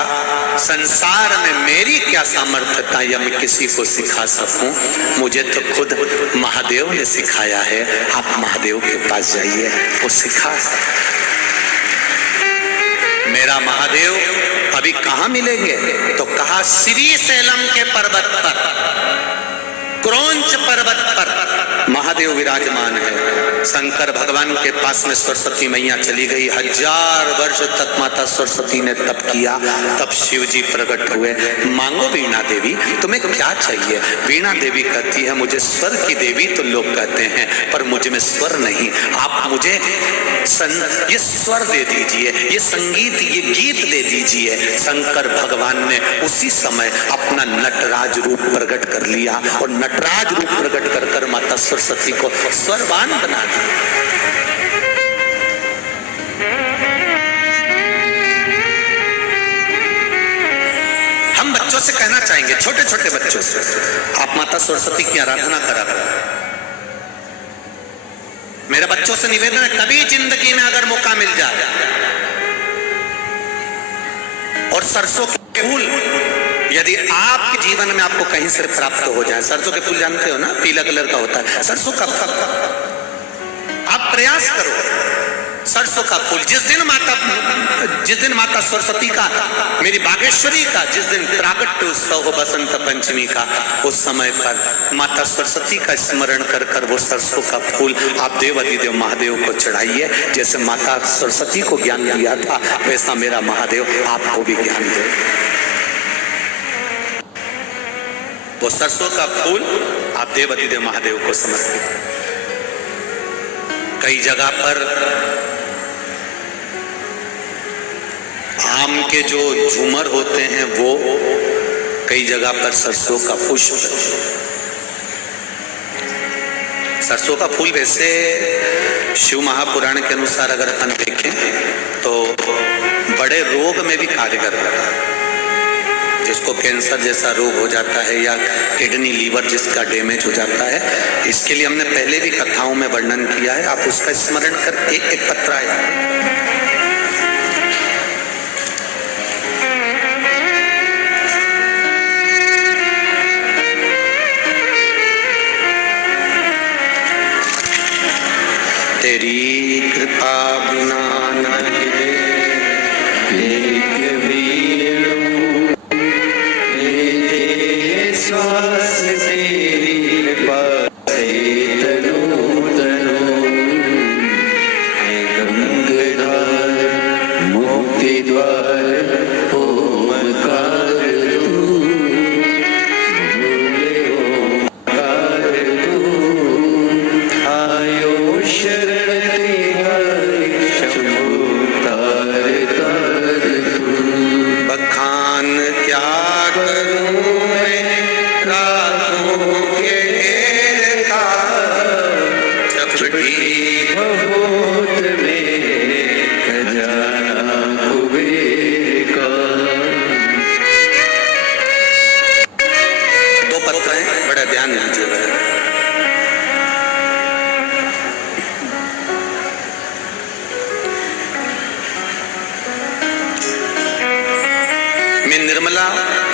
संसार में मेरी क्या सामर्थ्यता या मैं किसी को सिखा सकूं? मुझे तो खुद महादेव ने सिखाया है। आप महादेव के पास जाइए, वो सिखा सकते। मेरा महादेव अभी कहां मिलेंगे? तो कहा, श्री सैलम के पर्वत पर, क्रौंच पर्वत पर महादेव विराजमान है। शंकर भगवान के पास में सरस्वती मैया चली गई। 1000 वर्ष तक माता सरस्वती ने तप किया, तब शिव जी प्रकट हुए। मांगो वीणा देवी, तुम्हें क्या चाहिए? वीणा देवी कहती है, मुझे स्वर की देवी तो लोग कहते हैं, पर मुझ में स्वर नहीं। आप मुझे ये स्वर दे दीजिए, ये संगीत, ये गीत दे दीजिए। शंकर भगवान ने उसी समय अपना नटराज रूप प्रकट कर लिया और नटराज रूप प्रकट कर कर माता सरस्वती को स्वरवान बना दिया। हम बच्चों से कहना चाहेंगे, छोटे छोटे बच्चों से, आप माता सरस्वती की आराधना करा करो। मेरे बच्चों से निवेदन है, कभी जिंदगी में अगर मौका मिल जाए और सरसों के फूल यदि आपके जीवन में आपको कहीं से प्राप्त हो जाए, सरसों के फूल जानते हो ना, पीला कलर का होता है, सरसों का फल, आप प्रयास करो। सरसों का फूल जिस दिन माता सरस्वती का, मेरी बागेश्वरी का जिस दिन प्रागट्य उत्सव हो बसंत पंचमी का, उस समय पर माता सरस्वती का स्मरण कर कर वो सरसों का फूल आप देव अधिदेव महादेव को चढ़ाइए। जैसे माता सरस्वती को ज्ञान दिया था, वैसा मेरा महादेव आपको भी ज्ञान दे। वो सरसों का फूल आप देव अधिदेव महादेव को समर्पित। कई जगह पर आम के जो झूमर होते हैं वो, कई जगह पर सरसों का पुष्प। सरसों का फूल वैसे शिव महापुराण के अनुसार अगर अपन देखें तो बड़े रोग में भी कारगर होता है। जिसको कैंसर जैसा रोग हो जाता है या किडनी लीवर जिसका डैमेज हो जाता है, इसके लिए हमने पहले भी कथाओं में वर्णन किया है। आप उसका स्मरण कर एक एक पत्र आया। तेरी कृपा बिना न हिले एक श्वास तेरी कृपा से तनु तनु गंगाधार मुक्ति द्वार ओमकार तू ओमकार तू आयो शरण तेरा शंभु तार तार तू। बखान क्या करूं मैं रातों के घेर का, चपटी बहुत मेरे खजाना कुबेर का। दो पत्र हैं, बड़ा ध्यान दीजिएगा। मैं निर्मला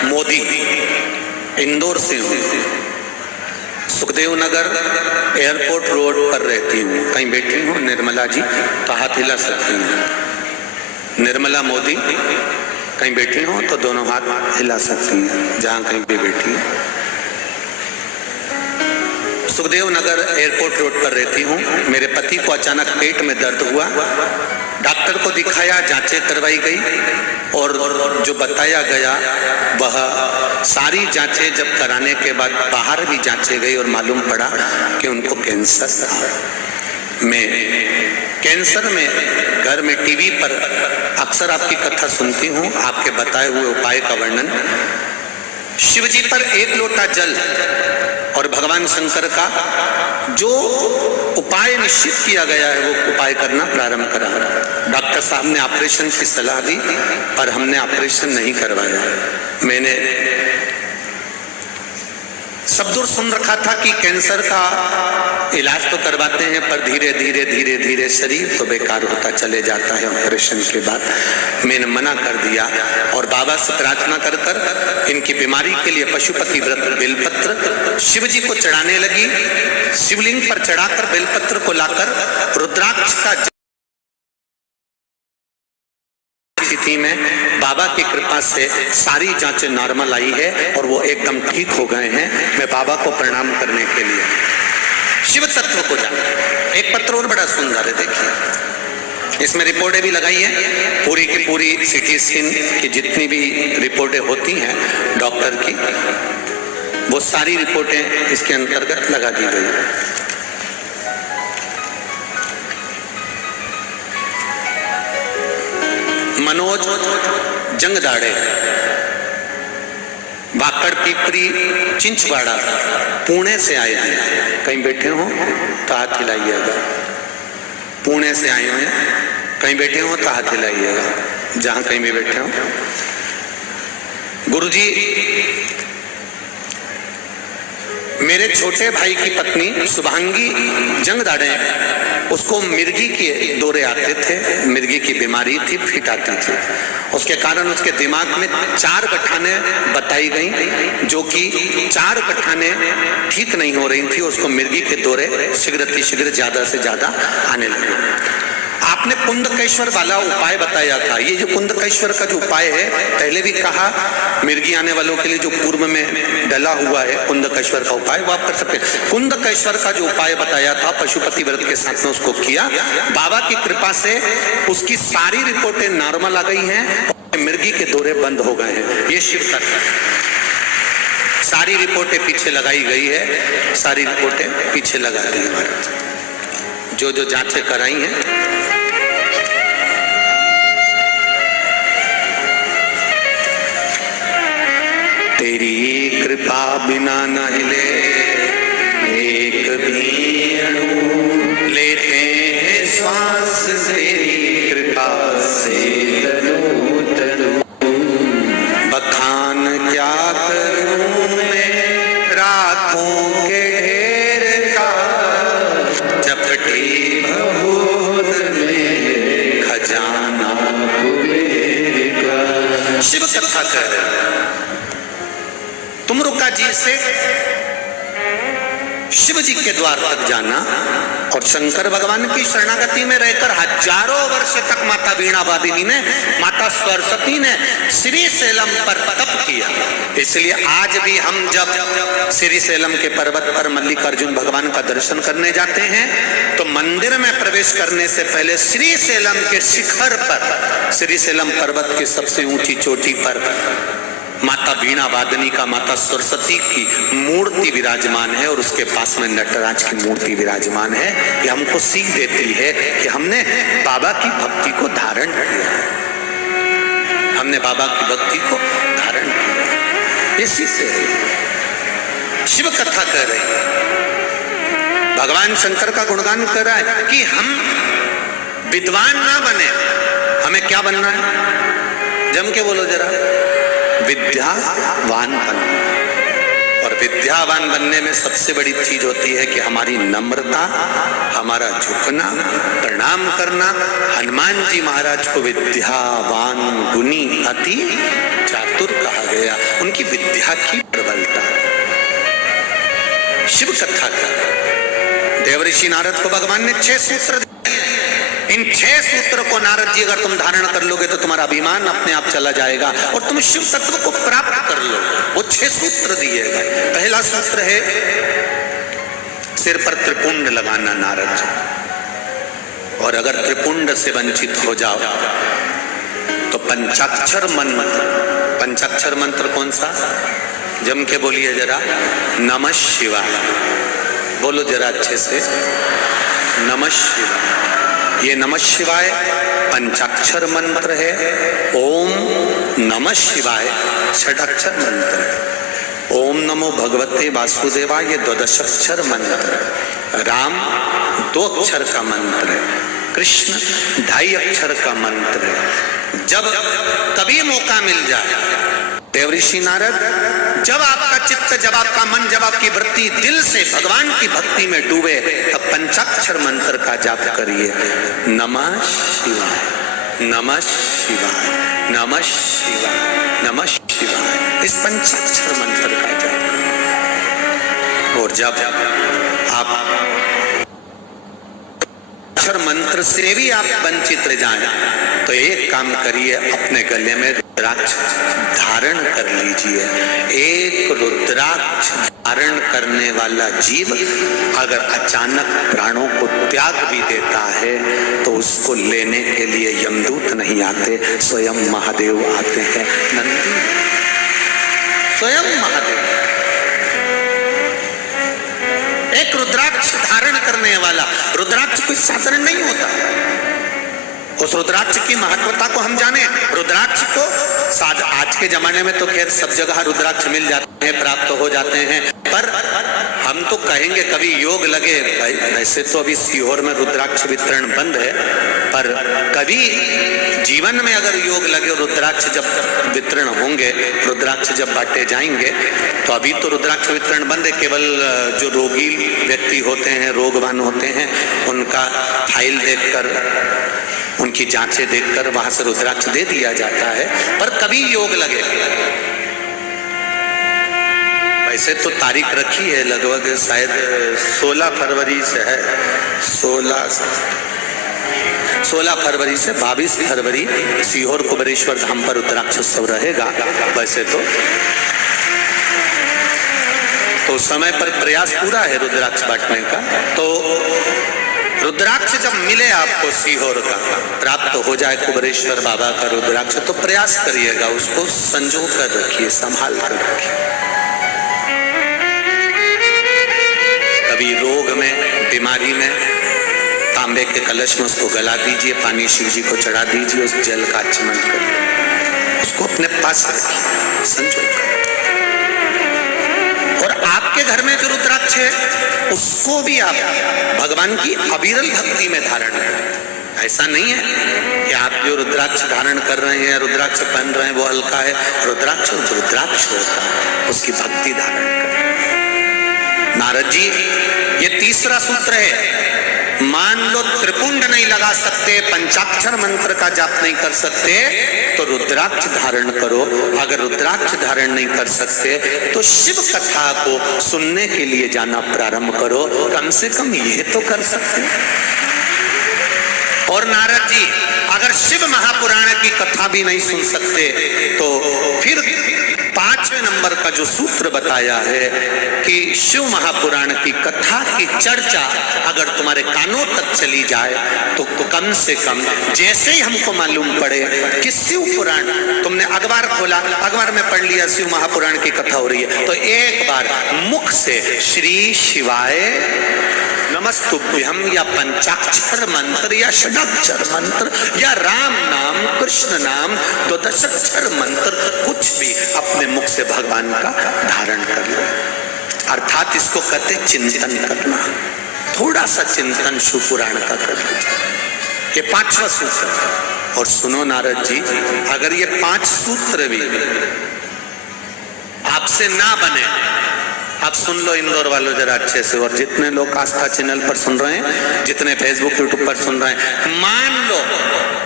मोदी इंदौर से हूँ। सुखदेव नगर एयरपोर्ट रोड पर रहती हूँ। कहीं बैठी हूँ निर्मला जी तो हाथ हिला सकती हूँ। निर्मला मोदी कहीं बैठी हूँ तो दोनों हाथ हिला सकती हैं, जहाँ कहीं भी बैठी हूँ। सुखदेव नगर एयरपोर्ट रोड पर रहती हूँ। मेरे पति को अचानक पेट में दर्द हुआ, डॉक्टर को दिखाया, जांचें करवाई गई और जो बताया गया वह सारी जांचें जब कराने के बाद बाहर भी जांचें गई और मालूम पड़ा कि उनको कैंसर था। मैं कैंसर में घर में टीवी पर अक्सर आपकी कथा सुनती हूँ, आपके बताए हुए उपाय का वर्णन। शिव जी पर एक लोटा जल और भगवान शंकर का जो उपाय निश्चित किया गया है वो उपाय करना प्रारंभ करा। डॉक्टर साहब ने ऑपरेशन की सलाह दी पर हमने ऑपरेशन नहीं करवाया। मैंने सब दूर सुन रखा था कि कैंसर का इलाज तो करवाते हैं पर धीरे धीरे धीरे धीरे शरीर तो बेकार होता चले जाता है ऑपरेशन के बाद। मैंने मना कर दिया और बाबा से प्रार्थना कर कर इनकी बीमारी के लिए पशुपति व्रत बेलपत्र शिव जी को चढ़ाने लगी। शिवलिंग पर चढ़ाकर बेलपत्र को लाकर रुद्राक्ष का स्थिति में बाबा की कृपा से सारी जांचें नॉर्मल आई है और वो एकदम ठीक हो गए हैं। मैं बाबा को प्रणाम करने के लिए शिव तत्व को जाना। एक पत्र और बड़ा सुंदर है, देखिए इसमें रिपोर्टें भी लगाई है, पूरी की पूरी सिटी स्कैन की जितनी भी रिपोर्टें होती हैं डॉक्टर की वो सारी रिपोर्टें इसके अंतर्गत लगा दी गई। मनोज जंगदाड़े, बाकड़ पीपरी चिंचवाड़ा, पुणे से आए हैं। कहीं बैठे हो तो हाथ हिलाइएगा। पुणे से आए हुए हैं, कहीं बैठे हो तो हाथ हिलाइएगा, जहां कहीं भी बैठे हो। गुरुजी, मेरे छोटे भाई की पत्नी शुभांगी जंगदाड़े, उसको मिर्गी के दौरे आते थे, मिर्गी की बीमारी थी, फिट आती थी। उसके कारण उसके दिमाग में 4 गठाने बताई गई जो कि 4 गठाने ठीक नहीं हो रही थी। उसको मिर्गी के दौरे शीघ्र ज्यादा से ज्यादा आने लगे। आपने कुंदकेश्वर वाला उपाय बताया था। ये जो कुंदकेश्वर का जो उपाय है, पहले भी कहा, मिर्गी आने वालों के लिए जो पूर्व में डला हुआ है कुंदकेश्वर का उपाय वो आप कर सकते हैं। कुंदकेश्वर का जो उपाय बताया था पशुपति व्रत के साथ में उसको किया। बाबा की कृपा से उसकी सारी रिपोर्टें नॉर्मल आ गई हैं और मिर्गी के दौरे बंद हो गए हैं। ये शिव तत्व, सारी रिपोर्टें पीछे लगाई गई है, सारी रिपोर्टें पीछे लगा दी है। जो जो जांचें कराई हैं तेरी कृपा बिना न हिले एक भी अणु, लेते हैं श्वास तेरी कृपा से तनु तनु। बखान मूर्खता जी से शिव जी के द्वार तक जाना और शंकर भगवान की शरणागति में रहकर हजारों वर्ष तक माता वीणा वादिनी ने, माता सरस्वती ने श्री सेलम पर तप किया। इसलिए आज भी हम जब श्री सेलम के पर्वत पर मल्लिकार्जुन भगवान का दर्शन करने जाते हैं तो मंदिर में प्रवेश करने से पहले श्री सेलम के शिखर पर, श्री सेलम पर्वत की सबसे ऊंची चोटी पर माता वीणा वादनी का, माता सरस्वती की मूर्ति विराजमान है और उसके पास में नटराज की मूर्ति विराजमान है। ये हमको सीख देती है कि हमने बाबा की भक्ति को धारण किया, हमने बाबा की भक्ति को धारण किया। इसी से शिव कथा कर रही है, भगवान शंकर का गुणगान कर रहा है कि हम विद्वान ना बने, हमें क्या बनना है? जम के बोलो जरा, विद्यावान बनना। और विद्यावान बनने में सबसे बड़ी चीज होती है कि हमारी नम्रता, हमारा झुकना, प्रणाम करना। हनुमान जी महाराज को विद्यावान गुणी अति चातुर कहा गया, उनकी विद्या की प्रबलता। शिव कथा का देवऋषि नारद को भगवान ने 6 सूत्र दिए। इन 6 सूत्र को नारद जी अगर तुम धारण कर लोगे तो तुम्हारा अभिमान अपने आप चला जाएगा और तुम शिव तत्व को प्राप्त कर लोगे। वो 6 सूत्र दिए गए। पहला सूत्र है सिर पर त्रिपुंड लगाना नारद जी, और अगर त्रिपुंड से वंचित हो जाओ तो पंचाक्षर मंत्र। पंचाक्षर मंत्र कौन सा? जम के बोलिए जरा, नमः शिवाय। बोलो जरा अच्छे से, नमः शिवाय। ये नमः शिवाय पंचाक्षर मंत्र है। ओम नमः शिवाय षडाक्षर मंत्र है। ओम नमो भगवते वासुदेवाय ये 12 मंत्र है। राम 2 अक्षर का मंत्र है। कृष्ण 2.5 अक्षर का मंत्र है। जब कभी मौका मिल जाए देवऋषि नारद, जब आपका चित्त, जब आपका मन, जब आपकी वृत्ति दिल से भगवान की भक्ति में डूबे तब पंचाक्षर मंत्र का जाप करिए, नमः शिवाय, नमः शिवाय, नमः शिवाय, नमः शिवाय। इस पंचाक्षर मंत्र का जाप करिए। और जब आप अक्षर मंत्र से भी आप वंचित रह जाएं तो एक काम करिए, अपने गले में रुद्राक्ष धारण कर लीजिए। एक रुद्राक्ष धारण करने वाला जीव अगर अचानक प्राणों को त्याग भी देता है तो उसको लेने के लिए यमदूत नहीं आते, स्वयं महादेव आते हैं। नंदी स्वयं महादेव। एक रुद्राक्ष धारण करने वाला, रुद्राक्ष कोई साधारण नहीं होता। उस रुद्राक्ष की महत्वता को हम जाने। रुद्राक्ष को आज के जमाने में तो खैर सब जगह रुद्राक्ष मिल जाते हैं, प्राप्त हो जाते हैं, पर हम तो कहेंगे कभी योग लगे। भाई वैसे तो अभी सीहोर में रुद्राक्ष वितरण बंद है, पर कभी जीवन में अगर योग लगे, रुद्राक्ष जब वितरण होंगे, रुद्राक्ष जब बांटे जाएंगे, तो अभी तो रुद्राक्ष वितरण बंद है। केवल जो रोगी व्यक्ति होते हैं, रोगवान होते हैं, उनका फाइल देखकर, उनकी जांचें देखकर वहां से रुद्राक्ष दे दिया जाता है। पर कभी योग लगे, वैसे तो तारीख रखी है, लगभग शायद 16 फरवरी से है, 16 फरवरी से 22 फरवरी सीहोर कुबेरेश्वर धाम पर रुद्राक्ष उत्सव रहेगा। वैसे तो उस समय पर प्रयास पूरा है रुद्राक्ष बांटने का। तो रुद्राक्ष जब मिले आपको सीहोर का, प्राप्त हो जाए कुबेरेश्वर बाबा का रुद्राक्ष, तो प्रयास करिएगा, उसको संजो कर रखिए, संभाल कर रखिए। कभी रोग में, बीमारी में, तांबे के कलश में उसको गला दीजिए, पानी शिव जी को चढ़ा दीजिए, उस जल का आचमन करिए, उसको अपने पास रखिए, संजो कर। और आपके घर में जो रुद्राक्ष है उसको भी आप भगवान की अविरल भक्ति में धारण करें। ऐसा नहीं है कि आप जो रुद्राक्ष धारण कर रहे हैं, रुद्राक्ष पहन रहे हैं, वो हल्का है। रुद्राक्ष रुद्राक्ष होता है, उसकी भक्ति धारण करें। नारद जी, ये तीसरा सूत्र है मान लो त्रिपुंड नहीं लगा सकते, पंचाक्षर मंत्र का जाप नहीं कर सकते, तो रुद्राक्ष धारण करो। अगर रुद्राक्ष धारण नहीं कर सकते तो शिव कथा को सुनने के लिए जाना प्रारंभ करो, कम से कम ये तो कर सकते। और नारद जी अगर शिव महापुराण की कथा भी नहीं सुन सकते तो फिर 5वें नंबर का जो सूत्र बताया है कि शिव महापुराण की कथा की चर्चा अगर तुम्हारे कानों तक चली जाए तो कम से कम जैसे ही हमको मालूम पड़े कि शिव पुराण, तुमने अखबार खोला, अखबार में पढ़ लिया शिव महापुराण की कथा हो रही है, तो एक बार मुख से श्री शिवाय नमस्तुभ्यम या पंचाक्षर मंत्र या षडाक्षर मंत्र या राम नाम कृष्ण नाम 12 मंत्र कुछ भी अपने मुख से भगवान का धारण कर लो। अर्थात इसको कहते चिंतन करना, थोड़ा सा चिंतन शिव पुराण का कर लीजिए। ये 5वां सूत्र। और सुनो नारद जी, अगर ये 5 सूत्र भी आपसे ना बने, आप सुन लो इंदौर वालों जरा अच्छे से, और जितने लोग आस्था चैनल पर सुन रहे हैं, जितने फेसबुक यूट्यूब पर सुन रहे हैं, मान लो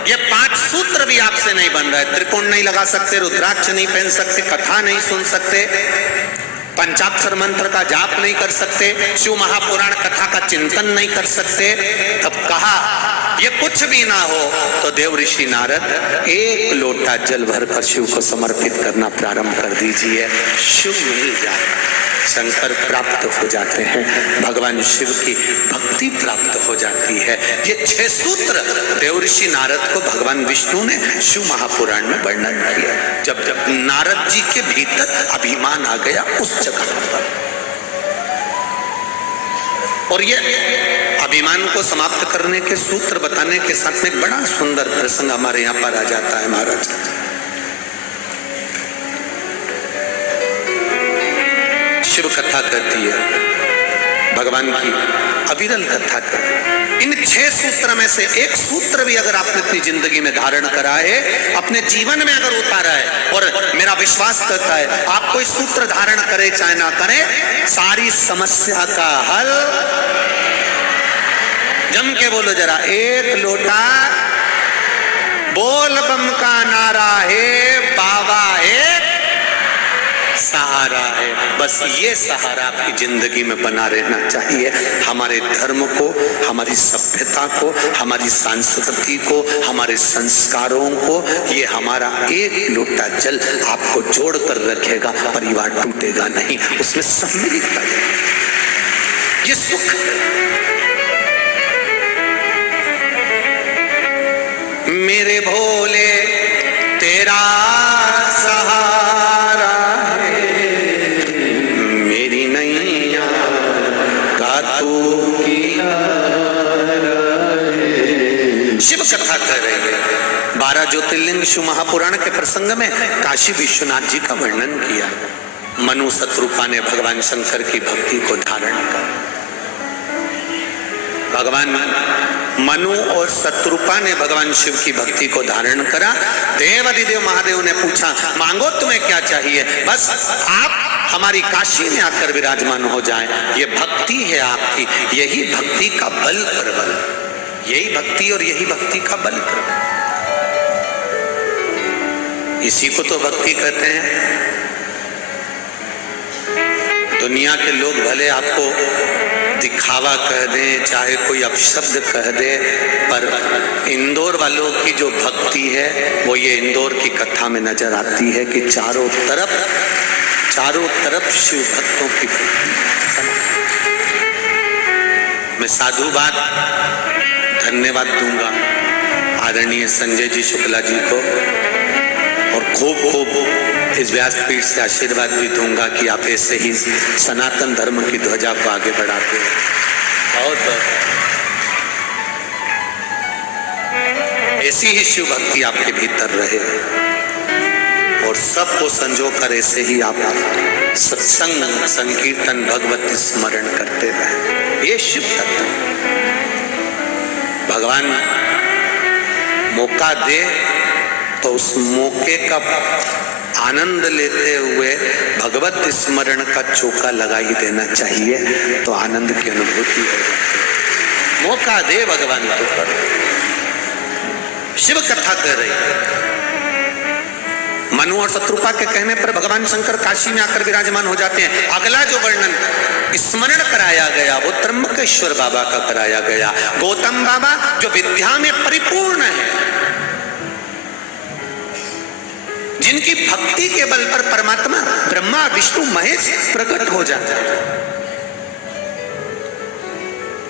ये 5 सूत्र भी आपसे नहीं बन रहा है, त्रिपुंड नहीं लगा सकते, रुद्राक्ष नहीं पहन सकते, कथा नहीं सुन सकते, पंचाक्षर मंत्र का जाप नहीं कर सकते, शिव महापुराण कथा का चिंतन नहीं कर सकते, तब कहा ये कुछ भी ना हो तो देव ऋषि नारद 1 लोटा जल भरकर शिव को समर्पित करना प्रारंभ कर दीजिए। शिव मिल जाए, शंकर प्राप्त हो जाते हैं, भगवान शिव की भक्ति प्राप्त हो जाती है। ये 6 सूत्र देव ऋषि नारद को भगवान विष्णु ने शिव महापुराण में वर्णन किया। जब जब नारद जी के भीतर अभिमान आ गया उस जगह पर, और ये अभिमान को समाप्त करने के सूत्र बताने के साथ में बड़ा सुंदर प्रसंग हमारे यहाँ पर आ जाता है। महाराज शिव कथा करती है, भगवान की अविरल कथा कर। इन 6 सूत्र में से एक सूत्र भी अगर आपने अपनी जिंदगी में धारण करा है, अपने जीवन में अगर उतारा है, और मेरा विश्वास करता है आप कोई सूत्र धारण करे चाहे ना करे, सारी समस्या का हल, जम के बोलो जरा, 1 लोटा बोल बम का नारा है, बाबा एक सहारा है। बस ये सहारा आपकी जिंदगी में बना रहना चाहिए। हमारे धर्म को, हमारी सभ्यता को, हमारी संस्कृति को, हमारे संस्कारों को, ये हमारा 1 लोटा जल आपको जोड़ कर रखेगा, परिवार टूटेगा नहीं, उसमें सम्मिलितता है, ये सुख। मेरे भोले तेरा सहारा है, मेरी नैया का तू किनारा है। शिव कथा कर रहे हैं। 12 ज्योतिर्लिंग शिव महापुराण के प्रसंग में काशी विश्वनाथ जी का वर्णन किया। मनु शत्रुपा ने भगवान शंकर की भक्ति को धारण कर, भगवान मनु और शत्रुपा ने भगवान शिव की भक्ति को धारण करा। देवाधिदेव महादेव ने पूछा, मांगो तुम्हें क्या चाहिए, बस आप हमारी काशी में आकर विराजमान हो जाएं। ये भक्ति है आपकी, यही भक्ति का बल प्रबल, यही भक्ति और यही भक्ति का बल प्रबल, इसी को तो भक्ति कहते हैं। दुनिया के लोग भले आपको दिखावा कह दें, चाहे कोई अपशब्द कह दे, पर इंदौर वालों की जो भक्ति है वो ये इंदौर की कथा में नजर आती है कि चारों तरफ शिव भक्तों की भक्ति। मैं साधुवाद धन्यवाद दूंगा आदरणीय संजय जी शुक्ला जी को, और खूब इस व्यासपीठ से आशीर्वाद भी दूंगा कि आप ऐसे ही सनातन धर्म की ध्वजा को आगे बढ़ाते हैं। बहुत ऐसी ही शिव भक्ति आपके भीतर रहे, और सबको संजो कर ऐसे ही आप सत्संग संकीर्तन भगवत स्मरण करते रहे। ये शिव तत्व भगवान मौका दे तो उस मौके का आनंद लेते हुए भगवत स्मरण का चौका लगा ही देना चाहिए, तो आनंद की अनुभूति हो जाती है। मौका दे भगवान तो कर। शिव कथा कर रही। मनु और शत्रुपा के कहने पर भगवान शंकर काशी में आकर विराजमान हो जाते हैं। अगला जो वर्णन स्मरण कराया गया वो त्र्यंबकेश्वर बाबा का कराया गया। गौतम बाबा जो विद्या में परिपूर्ण है, जिनकी भक्ति के बल पर परमात्मा ब्रह्मा विष्णु महेश प्रकट हो जाता है,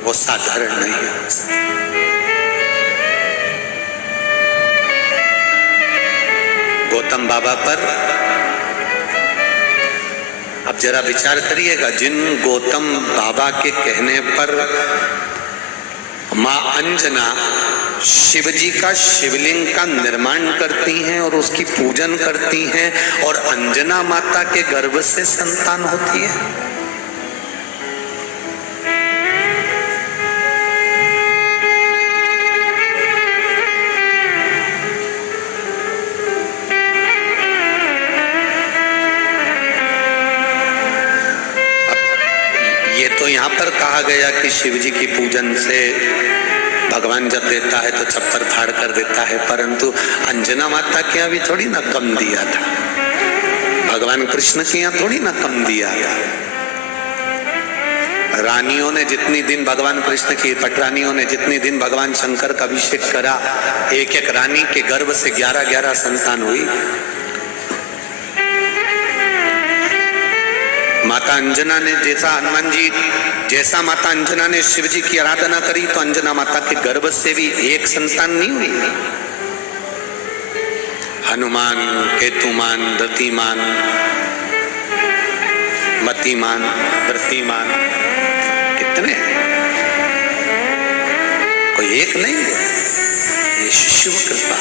वो साधारण नहीं है। गौतम बाबा पर अब जरा विचार करिएगा। जिन गौतम बाबा के कहने पर मां अंजना शिव जी का शिवलिंग का निर्माण करती हैं और उसकी पूजन करती हैं, और अंजना माता के गर्भ से संतान होती है। तो यहाँ पर कहा गया कि शिव जी की पूजन से भगवान जब देता है तो छप्पर फाड़ कर देता है, परंतु अंजना माता के यहाँ भी थोड़ी ना कम दिया था, भगवान कृष्ण के यहाँ थोड़ी ना कम दिया था। रानियों ने जितनी दिन भगवान कृष्ण की, पटरानियों ने जितनी दिन भगवान शंकर का अभिषेक करा, एक एक रानी के गर्भ से 11-11 संतान हुई। माता अंजना ने जैसा माता अंजना ने शिव जी की आराधना करी, तो अंजना माता के गर्भ से भी एक संतान नहीं हुई। हनुमान, केतुमान, रतिमान, मतिमान, प्रतिमान, कितने, कोई एक नहीं है। ये शिव कृपा,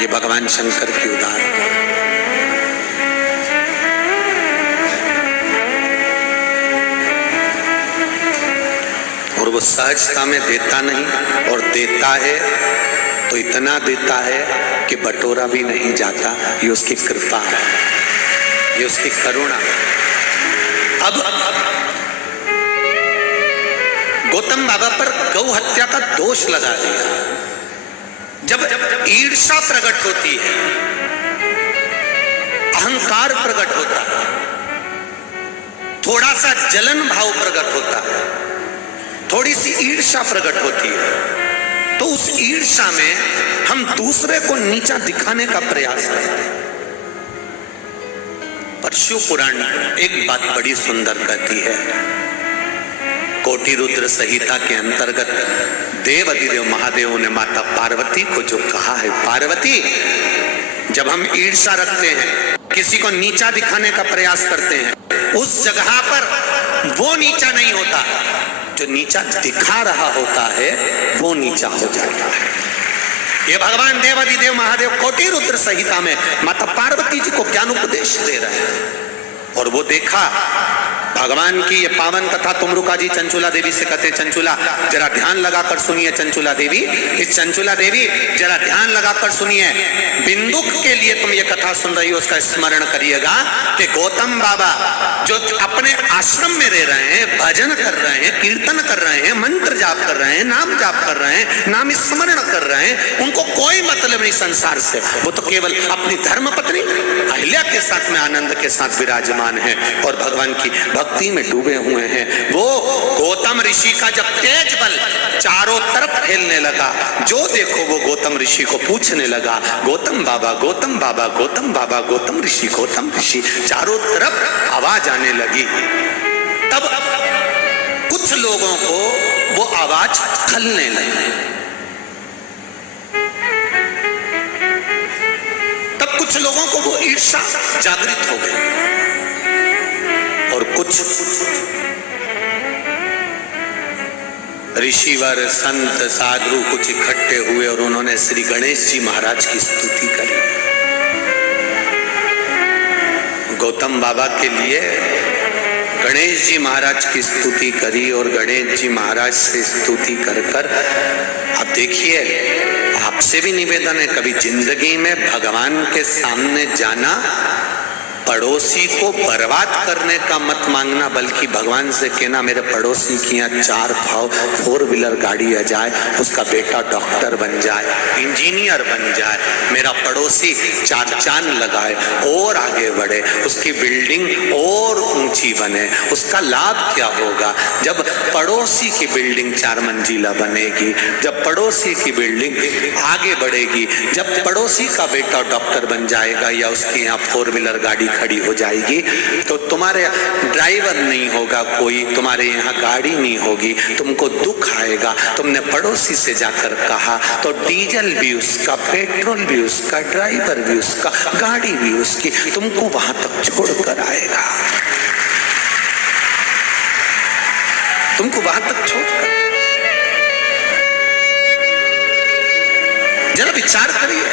ये भगवान शंकर की उदाहरण। और वो सहजता में देता नहीं, और देता है तो इतना देता है कि बटोरा भी नहीं जाता। ये उसकी कृपा है, ये उसकी करुणा। अब गौतम बाबा पर गौ हत्या का दोष लगा दिया। जब ईर्ष्या प्रकट होती है, अहंकार प्रकट होता है, थोड़ा सा जलन भाव प्रकट होता है, थोड़ी सी ईर्ष्या प्रकट होती है, तो उस ईर्ष्या में हम दूसरे को नीचा दिखाने का प्रयास करते हैं। पर शिव पुराण एक बात बड़ी सुंदर कहती है। कोटि रुद्र संहिता के अंतर्गत देव अधिदेव महादेव ने माता पार्वती को जो कहा है, पार्वती, जब हम ईर्ष्या रखते हैं, किसी को नीचा दिखाने का प्रयास करते हैं, उस जगह पर वो नीचा नहीं होता, जो नीचा दिखा रहा होता है वो नीचा हो जाता है। ये भगवान देवाधिदेव महादेव कोटि रुद्र संहिता में माता पार्वती जी को ज्ञान उपदेश दे रहे हैं। और वो देखा भगवान की ये पावन कथा तुमरुका जी चंचुला देवी से कहते, चंचुला जरा ध्यान लगाकर सुनिए। चंचुला देवी, इस चंचुला देवी जरा ध्यान लगाकर सुनिए। बिंदुक के लिए तुम ये कथा सुन रही हो, उसका स्मरण करिएगा कि गौतम बाबा जो अपने आश्रम में रह रहे हैं, भजन कर रहे हैं, कीर्तन कर रहे हैं, मंत्र जाप कर रहे हैं, नाम जाप कर रहे हैं, नाम स्मरण कर रहे हैं, उनको कोई मतलब नहीं संसार से। वो तो केवल अपनी धर्म पत्नी अहिल्या के साथ में आनंद के साथ विराजमान है और भगवान की भक्ति में डूबे हुए हैं। वो गौतम ऋषि का जब तेज बल चारों तरफ फैलने लगा, जो देखो वो गौतम ऋषि को पूछने लगा, गौतम बाबा, गौतम बाबा, गौतम बाबा, गौतम ऋषि, गौतम ऋषि, चारों तरफ आवाज आने लगी। तब कुछ लोगों को वो आवाज खलने लगी। तब कुछ लोगों को वो ईर्ष्या जागृत हो गई और कुछ ऋषिवर, संत, साधु कुछ इकट्ठे हुए और उन्होंने श्री गणेश जी महाराज की स्तुति करी। गौतम बाबा के लिए गणेश जी महाराज की स्तुति करी और गणेश जी महाराज से स्तुति कर कर, अब देखिए आपसे भी निवेदन है, कभी जिंदगी में भगवान के सामने जाना पड़ोसी को बर्बाद करने का मत मांगना, बल्कि भगवान से कहना मेरे पड़ोसी की यहाँ 4 व्हीलर गाड़ी आ जाए, उसका बेटा डॉक्टर बन जाए, इंजीनियर बन जाए, मेरा पड़ोसी 4 चांद लगाए और आगे बढ़े, उसकी बिल्डिंग और ऊंची बने। उसका लाभ क्या होगा? जब पड़ोसी की बिल्डिंग 4 मंजिला बनेगी, जब पड़ोसी की बिल्डिंग आगे बढ़ेगी, जब पड़ोसी का बेटा डॉक्टर बन जाएगा या उसकी यहाँ 4 व्हीलर गाड़ी खड़ी हो जाएगी, तो तुम्हारे ड्राइवर नहीं होगा कोई, तुम्हारे यहाँ गाड़ी नहीं होगी, तुमको दुख आएगा। तुमने पड़ोसी से जाकर कहा तो डीजल भी उसका, पेट्रोल भी उसका, ड्राइवर भी उसका, गाड़ी भी उसकी, तुमको वहां तक छोड़कर आएगा, तुमको वहां तक छोड़कर। जरा विचार करिए,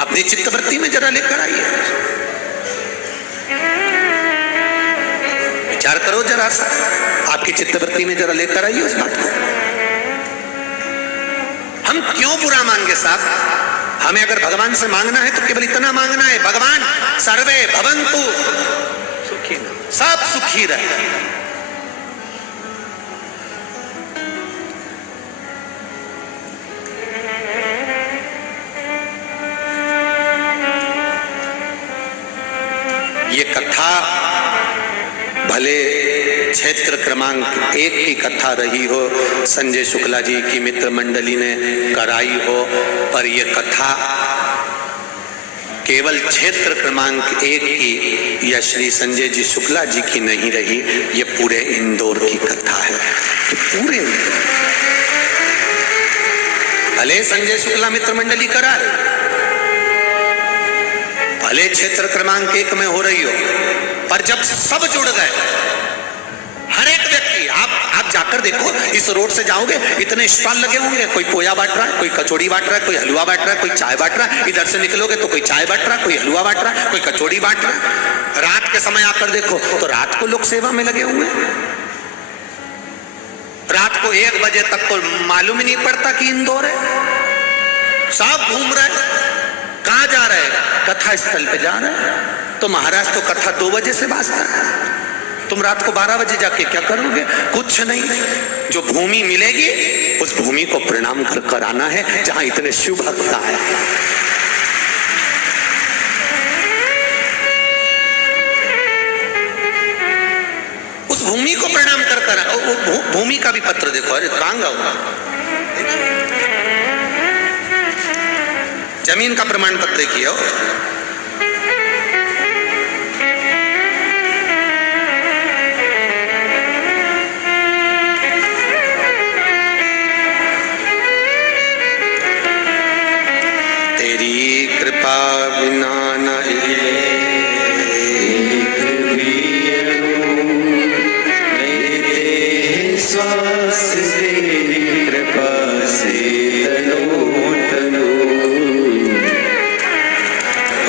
अपनी चित्तवृत्ति में जरा लेकर आइए, विचार करो जरा सा, आपकी चित्तवृत्ति में जरा लेकर आइए उस बात को। हम क्यों बुरा मांगे साहब? हमें अगर भगवान से मांगना है तो केवल इतना मांगना है, भगवान सर्वे भवन्तु सुखिनः, सब सुखी रहे। ये कथा भले क्षेत्र क्रमांक 1 की कथा रही हो, संजय शुक्ला जी की मित्र मंडली ने कराई हो, पर यह कथा केवल क्षेत्र क्रमांक 1 की या श्री संजय जी शुक्ला जी की नहीं रही, ये पूरे इंदौर की कथा है। तो पूरे इंदौर, भले संजय शुक्ला मित्र मंडली कराए, भले क्षेत्र क्रमांक 1 में हो रही हो, पर जब सब जुड़ गए, हर एक व्यक्ति, आप जाकर देखो, इस रोड से जाओगे इतने स्टॉल लगे होंगे, कोई पोया बांट रहा है, कोई कचौड़ी बांट रहा है, कोई हलवा बांट रहा है, कोई चाय बांट रहा है। इधर से निकलोगे तो कोई चाय बांट रहा है, कोई हलवा बांट रहा है, कोई कचौड़ी बांट रहा है। रात के समय आकर देखो तो रात को लोग सेवा में लगे हुए हैं। रात को 1 बजे तक तो मालूम ही नहीं पड़ता कि इंदौर है, सब घूम रहे हैं। कहां जा रहे हैं? कथा स्थल पे जा रहे हैं। तो महाराज तो कथा 2 बजे से बाजता है, तुम रात को 12 बजे जाके क्या करोगे? कुछ नहीं, जो भूमि मिलेगी उस भूमि को प्रणाम कर आना है, जहां इतने शुभ भक्त आए। उस भूमि को प्रणाम कर भूमि का भी पत्र देखो, अरे कांगा हुआ, जमीन का प्रमाण पत्र देखिए। तेरी कृपा बिना न हिले श्वास, तेरी कृपा से तनो तनो।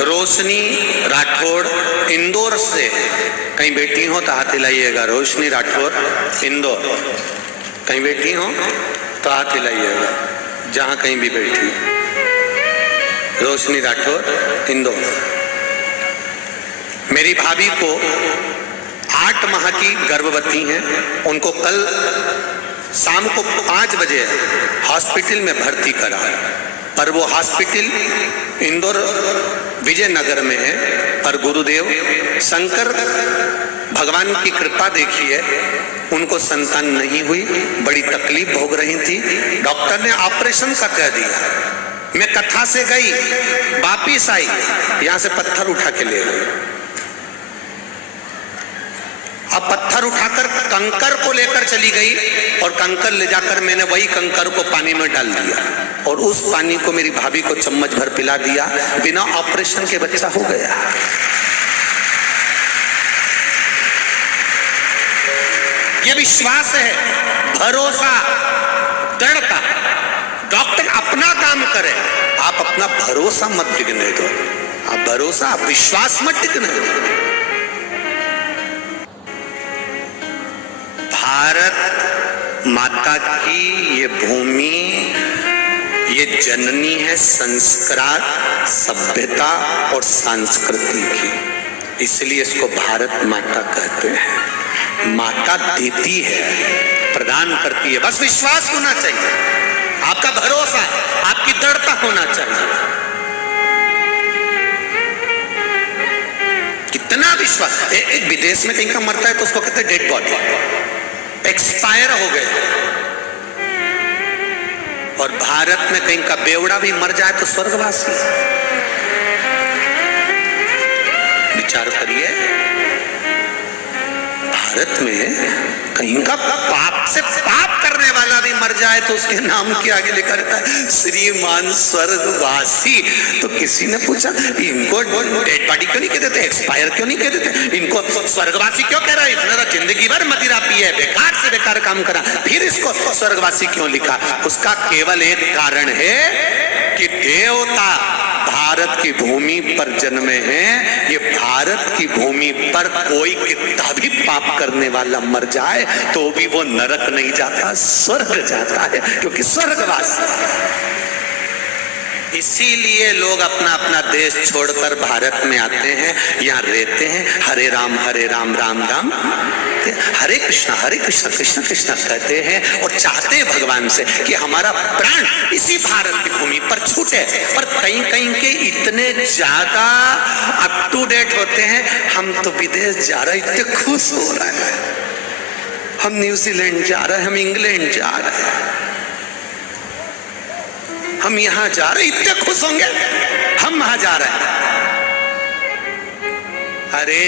रोशनी राठौड़ इंदौर से, कहीं बैठी हो तो हाथ हिलाइएगा। रोशनी राठौड़ इंदौर, कहीं बैठी हो तो हाथ हिलाइएगा, जहां कहीं भी बैठी हो। रोशनी राठौड़ इंदौर। मेरी भाभी को 8 माह की गर्भवती हैं, उनको कल शाम को 5 बजे हॉस्पिटल में भर्ती करा, पर वो हॉस्पिटल इंदौर विजयनगर में है। पर गुरुदेव शंकर भगवान की कृपा देखिए, उनको संतान नहीं हुई, बड़ी तकलीफ भोग रही थी। डॉक्टर ने ऑपरेशन का कह दिया। मैं कथा से गई, वापिस आई, यहां से पत्थर उठा के ले गई। अब पत्थर उठाकर कंकर को लेकर चली गई, और कंकर ले जाकर मैंने वही कंकर को पानी में डाल दिया, और उस पानी को मेरी भाभी को चम्मच भर पिला दिया। बिना ऑपरेशन के बच्चा हो गया। यह विश्वास है, भरोसा, दृढ़ता। डॉक्टर अपना काम करे, आप अपना भरोसा मत टिकने दो। आप भरोसा, आप विश्वास मत टिकने दो। भारत माता की ये भूमि, ये जननी है संस्कार, सभ्यता और संस्कृति की, इसलिए इसको भारत माता कहते हैं। माता देती है, प्रदान करती है, बस विश्वास होना चाहिए, आपका भरोसा, आपकी दृढ़ता होना चाहिए। कितना विश्वास। एक विदेश में कहीं का मरता है तो उसको कहते हैं डेड बॉडी, एक्सपायर हो गए। और भारत में कहीं का बेवड़ा भी मर जाए तो स्वर्गवासी। विचार करिए, भारत में कहीं का पाप से पाप करने वाला भी मर जाए तो उसके नाम के आगे लिखा रहता है श्रीमान स्वर्गवासी। तो किसी ने पूछा इनको डेड बॉडी क्यों नहीं कह देते, एक्सपायर क्यों नहीं कह देते, इनको स्वर्गवासी क्यों कह रहा है, इसने तो जिंदगी भर मदिरा पी है, बेकार से बेकार काम करा, फिर इसको स्वर्गवासी क्यों लिखा। उसका केवल एक कारण है कि देवता भारत की भूमि पर जन्मे हैं। ये भारत की भूमि पर कोई कितना भी पाप करने वाला मर जाए तो भी वो नरक नहीं जाता, स्वर्ग जाता है, क्योंकि स्वर्गवासी। इसीलिए लोग अपना अपना देश छोड़कर भारत में आते हैं, यहाँ रहते हैं, हरे राम राम राम हरे कृष्णा कृष्ण कृष्ण कहते हैं और चाहते हैं भगवान से कि हमारा प्राण इसी भारत की भूमि पर छूटे। पर कहीं कहीं के इतने ज्यादा अप टू डेट होते हैं, हम तो विदेश जा रहे हैं, इतने खुश हो रहे हैं, हम न्यूजीलैंड जा रहे हैं, हम इंग्लैंड जा रहे हैं, हम यहां जा रहे, इतने खुश होंगे, हम वहां जा रहे हैं। अरे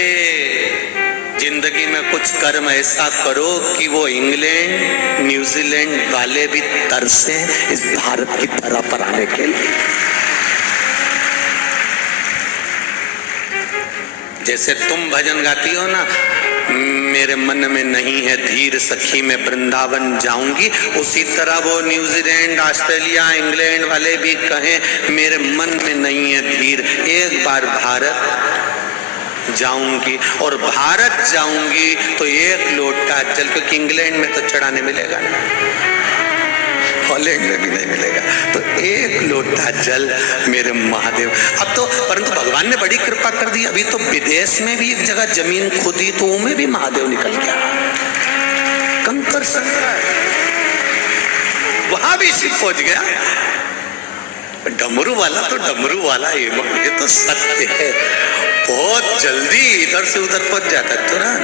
जिंदगी में कुछ कर्म ऐसा करो कि वो इंग्लैंड न्यूजीलैंड वाले भी तरसे इस भारत की तरह पर आने के लिए। जैसे तुम भजन गाती हो ना, मेरे मन में नहीं है धीर सखी मैं वृंदावन जाऊंगी, उसी तरह वो न्यूजीलैंड ऑस्ट्रेलिया इंग्लैंड वाले भी कहें मेरे मन में नहीं है धीर, एक बार भारत जाऊंगी। और भारत जाऊंगी तो एक लोटा जल, क्योंकि इंग्लैंड में तो चढ़ाने मिलेगा ना, हॉलैंड में भी नहीं मिलेगा, तो एक लोटा जल मेरे महादेव। अब तो परंतु भगवान ने बड़ी कृपा कर दी, अभी तो विदेश में भी एक जगह जमीन खोदी तो उनमें भी महादेव निकल गया, कंकर संकर, वहां भी शिव पहुंच गया। डमरू वाला तो डमरू वाला, ये तो सत्य है, बहुत जल्दी इधर से उधर पहुंच जाता है तुरंत।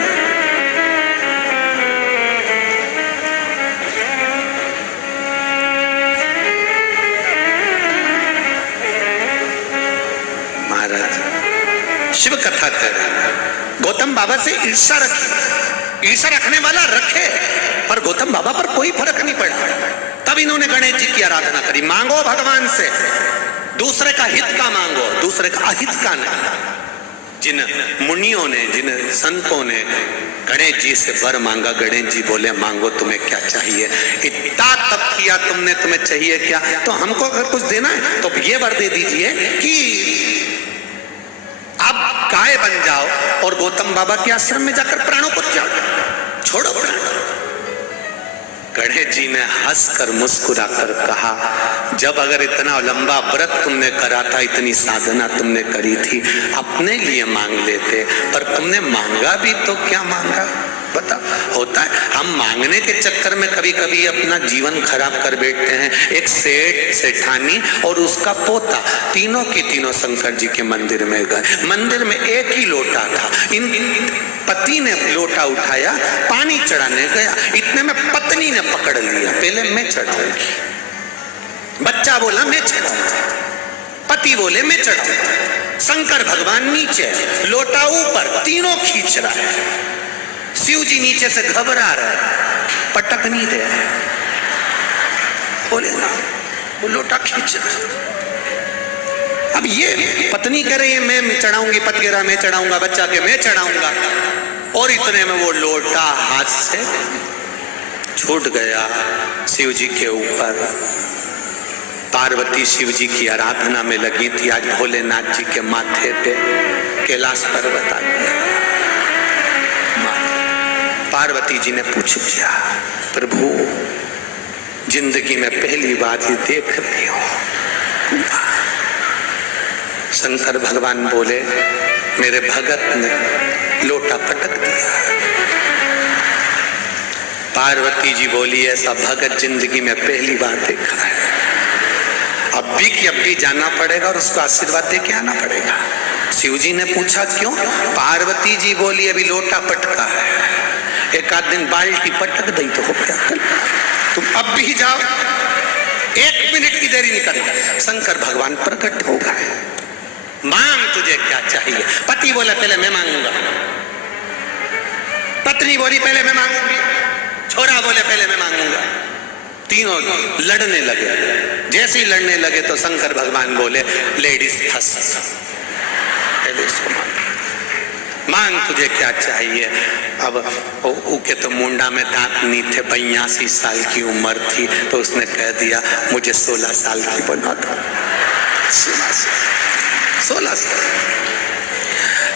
महाराज शिव कथा कर रहे हैं, गौतम बाबा से ईर्षा रखी, ईर्षा रखने वाला रखे, पर गौतम बाबा पर कोई फर्क नहीं पड़ा। तब इन्होंने गणेश जी की आराधना करी। मांगो भगवान से, दूसरे का हित का मांगो, दूसरे का अहित का नहीं। जिन मुनियों ने, जिन संतों ने गणेश जी से वर मांगा, गणेश जी बोले मांगो तुम्हें क्या चाहिए। इतना तप किया तुमने, तुम्हें चाहिए क्या, तो हमको अगर कुछ देना है तो ये वर दे दीजिए कि आप गाय बन जाओ और गौतम बाबा के आश्रम में जाकर प्राणों को त्याग छोड़ो प्राण। गणेश जी ने हंसकर मुस्कुराकर कहा, जब अगर इतना लंबा व्रत तुमने करा था, इतनी साधना तुमने करी थी, अपने लिए मांग लेते, पर तुमने मांगा भी तो क्या मांगा बता। होता है हम मांगने के चक्कर में कभी कभी अपना जीवन खराब कर बैठते हैं। एक सेठ, सेठानी और उसका पोता, तीनों के तीनों शंकर जी के मंदिर में गए। मंदिर में एक ही लोटा था, इन पति ने लोटा उठाया, पानी चढ़ाने गया, इतने में पत्नी ने पकड़ लिया, पहले मैं चढ़ाऊंगी। बच्चा बोला मैं चढ़ाऊंगा, पति बोले मैं चढ़ाऊंगा। शंकर भगवान नीचे, लोटा ऊपर, तीनों खींच रहा है। शिव जी नीचे से घबरा रहे, पटक नहीं दे, बोले ना वो लोटा खींच रहा। अब ये पत्नी कह रही है मैं चढ़ाऊंगी, पति कह रहा मैं चढ़ाऊंगा, बच्चा के मैं चढ़ाऊंगा, और इतने में वो लोटा हाथ से छूट गया शिव जी के ऊपर। पार्वती शिव जी की आराधना में लगी थी। आज भोलेनाथ जी के माथे पे कैलाश पर्वत आ गया। पार्वती जी ने पूछ लिया, प्रभु जिंदगी में पहली बार ही देख रही हो। शंकर भगवान बोले, मेरे भगत ने लोटा पटक दिया। पार्वती जी बोली, ऐसा भगत जिंदगी में पहली बार देखा है। अब भी जाना पड़ेगा और उसको आशीर्वाद दे के आना पड़ेगा। शिव जी ने पूछा क्यों? पार्वती जी बोली, अभी लोटा पटका है, एक आध दिन बाल्टी पटक दी तो हो क्या कर, तुम अब भी जाओ, 1 मिनट की देरी नहीं करना। शंकर भगवान प्रकट हो गए। मांग तुझे क्या चाहिए? पति बोला पहले मैं मांगूंगा, पत्नी बोली पहले मैं मांगूंगी, छोरा बोले पहले मैं मांगूंगा। तीनों लड़ने लगे। जैसे ही लड़ने लगे तो शंकर भगवान बोले, लेडीज फर्स्ट, पहले इसको मांग तुझे क्या चाहिए। अब उके तो मुंडा में दांत नहीं थे, 82 साल की उम्र थी, तो उसने कह दिया मुझे 16 साल की बना दो। 16 साल।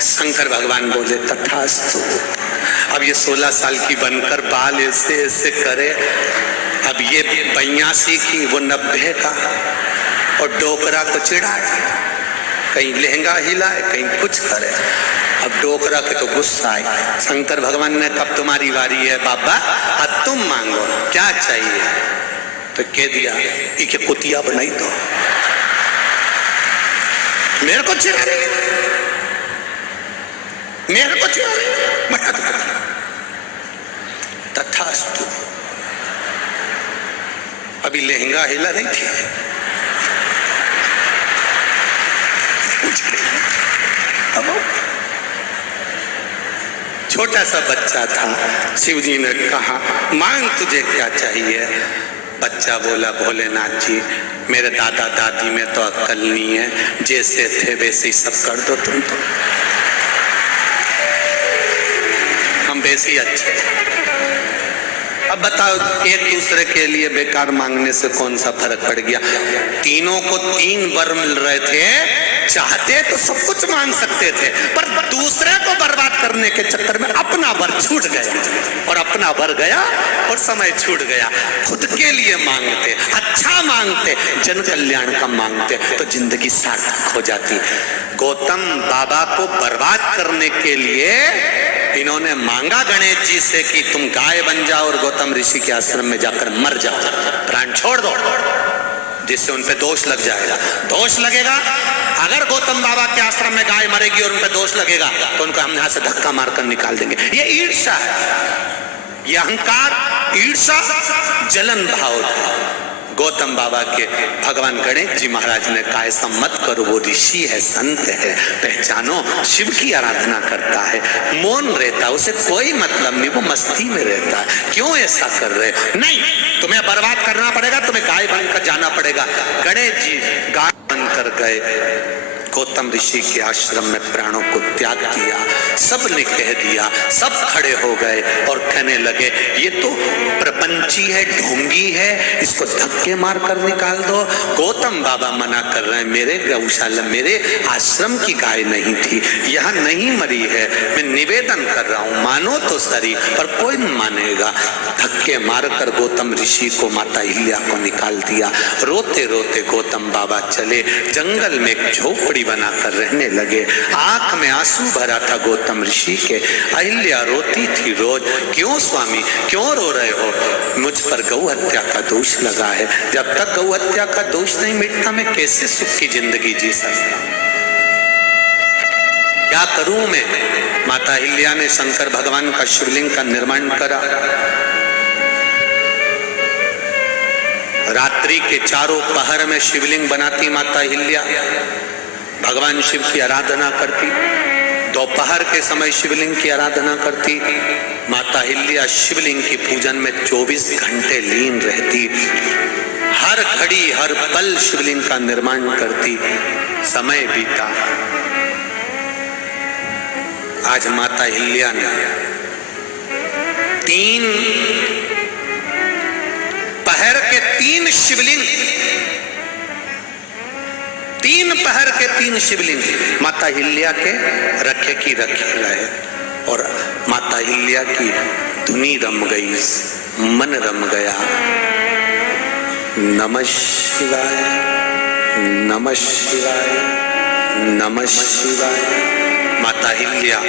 शंकर भगवान बोले तथास्तु। अब ये 16 साल की बनकर बाल ऐसे ऐसे करे, अब ये 82 की वो 90 का, और डोकरा को चिढ़ाए, कहीं लहंगा हिलाए कहीं कुछ करे। अब डोकरा के तो गुस्सा आए। शंकर भगवान ने, कब तुम्हारी बारी है बाबा, अब तुम मांगो क्या चाहिए। तो कह दिया कि कुतिया बनाई दो, मेरे को चिढ़ा रही है, मेरे को चिढ़ा रही है, बता दो। तथास्तु। अभी लहंगा हिला नहीं थी, अब छोटा सा बच्चा था। शिव जी ने कहा मांग तुझे क्या चाहिए। बच्चा बोला, भोलेनाथ जी मेरे दादा दादी में तो अक्ल नहीं है, जैसे थे वैसे ही सब कर दो तुम, तो हम वैसे ही अच्छे। अब बताओ, एक दूसरे के लिए बेकार मांगने से कौन सा फर्क पड़ गया। तीनों को 3 वर मिल रहे थे, चाहते तो सब कुछ मांग सकते थे, पर दूसरे को बर्बाद करने के चक्कर में अपना वर छूट गया, और अपना वर गया और समय छूट गया। खुद के लिए मांगते, अच्छा मांगते, जन कल्याण का मांगते, तो जिंदगी सार्थक हो जाती। गौतम बाबा को बर्बाद करने के लिए इन्होंने मांगा गणेश जी से कि तुम गाय बन जाओ और गौतम ऋषि के आश्रम में जाकर मर जाओ, प्राण छोड़ दो, जिससे उन पे दोष लग जाएगा। दोष लगेगा, अगर गौतम बाबा के आश्रम में गाय मरेगी और उन पे दोष लगेगा तो उनको हम यहां से धक्का मारकर निकाल देंगे। ये ईर्ष्या है, ये अहंकार, ईर्ष्या, जलन भाव था। गौतम बाबा के भगवान गणेश जी महाराज ने कहा ऐसा मत करो, वो ऋषि है, संत है, पहचानो, शिव की आराधना करता है, मौन रहता है, उसे कोई मतलब नहीं, वो मस्ती में रहता है, क्यों ऐसा कर रहे? नहीं, तुम्हें बर्बाद करना पड़ेगा, तुम्हें गाय बनकर जाना पड़ेगा। गणेश जी गाय बनकर गए, गौतम ऋषि के आश्रम में प्राणों को त्याग किया। सबने कह दिया, सब खड़े हो गए और कहने लगे ये तो प्रपंची है, ढोंगी है, इसको धक्के मार कर निकाल दो। गौतम बाबा मना कर रहे हैं, मेरे गौशाला, मेरे आश्रम की गाय नहीं थी, यहाँ नहीं मरी है, मैं निवेदन कर रहा हूँ, मानो तो सही, पर कोई नहीं मानेगा। धक्के मारकर गौतम ऋषि को, माता अहिल्या को निकाल दिया। रोते रोते गौतम बाबा चले, जंगल में एक झोपड़ी बनाकर रहने लगे। आंख में आंसू भरा था गौतम ऋषि के। अहिल्या रोती थी रोज, क्यों स्वामी क्यों रो रहे हो? मुझ पर गौ हत्या का दोष लगा है, जब तक गौ हत्या का दोष नहीं मिटता मैं कैसे सुख की जिंदगी जी सकता? क्या करूं मैं? माता अहिल्या ने शंकर भगवान का शिवलिंग का निर्माण करा। रात्रि के चारों पहर में शिवलिंग बनाती माता अहिल्या, भगवान शिव की आराधना करती। दोपहर के समय शिवलिंग की आराधना करती। माता अहिल्या शिवलिंग की पूजन में 24 घंटे लीन रहती। हर घड़ी हर पल शिवलिंग का निर्माण करती। समय बीता। आज माता अहिल्या ने 3 पहर के 3 शिवलिंग, 3 पहर के 3 शिवलिंग माता अहिल्या के रखे की रखे रहे। और माता अहिल्या की धुनी रम गई, मन रम गया। नमः शिवाय, नमः शिवाय, नमः शिवाय। माता हिल्या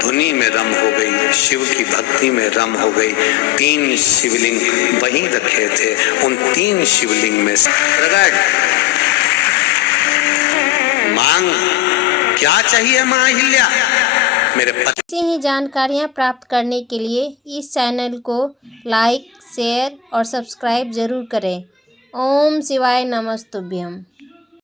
धुनी में रम हो गई, शिव की भक्ति में रम हो गई। 3 शिवलिंग वहीं रखे थे, उन 3 शिवलिंग में प्रकट मांग क्या चाहिए मां हिल्या मेरे पति। ऐसी ही जानकारियाँ प्राप्त करने के लिए इस चैनल को लाइक, शेयर और सब्सक्राइब जरूर करें। ओम शिवाय नमस्तुभ्यम।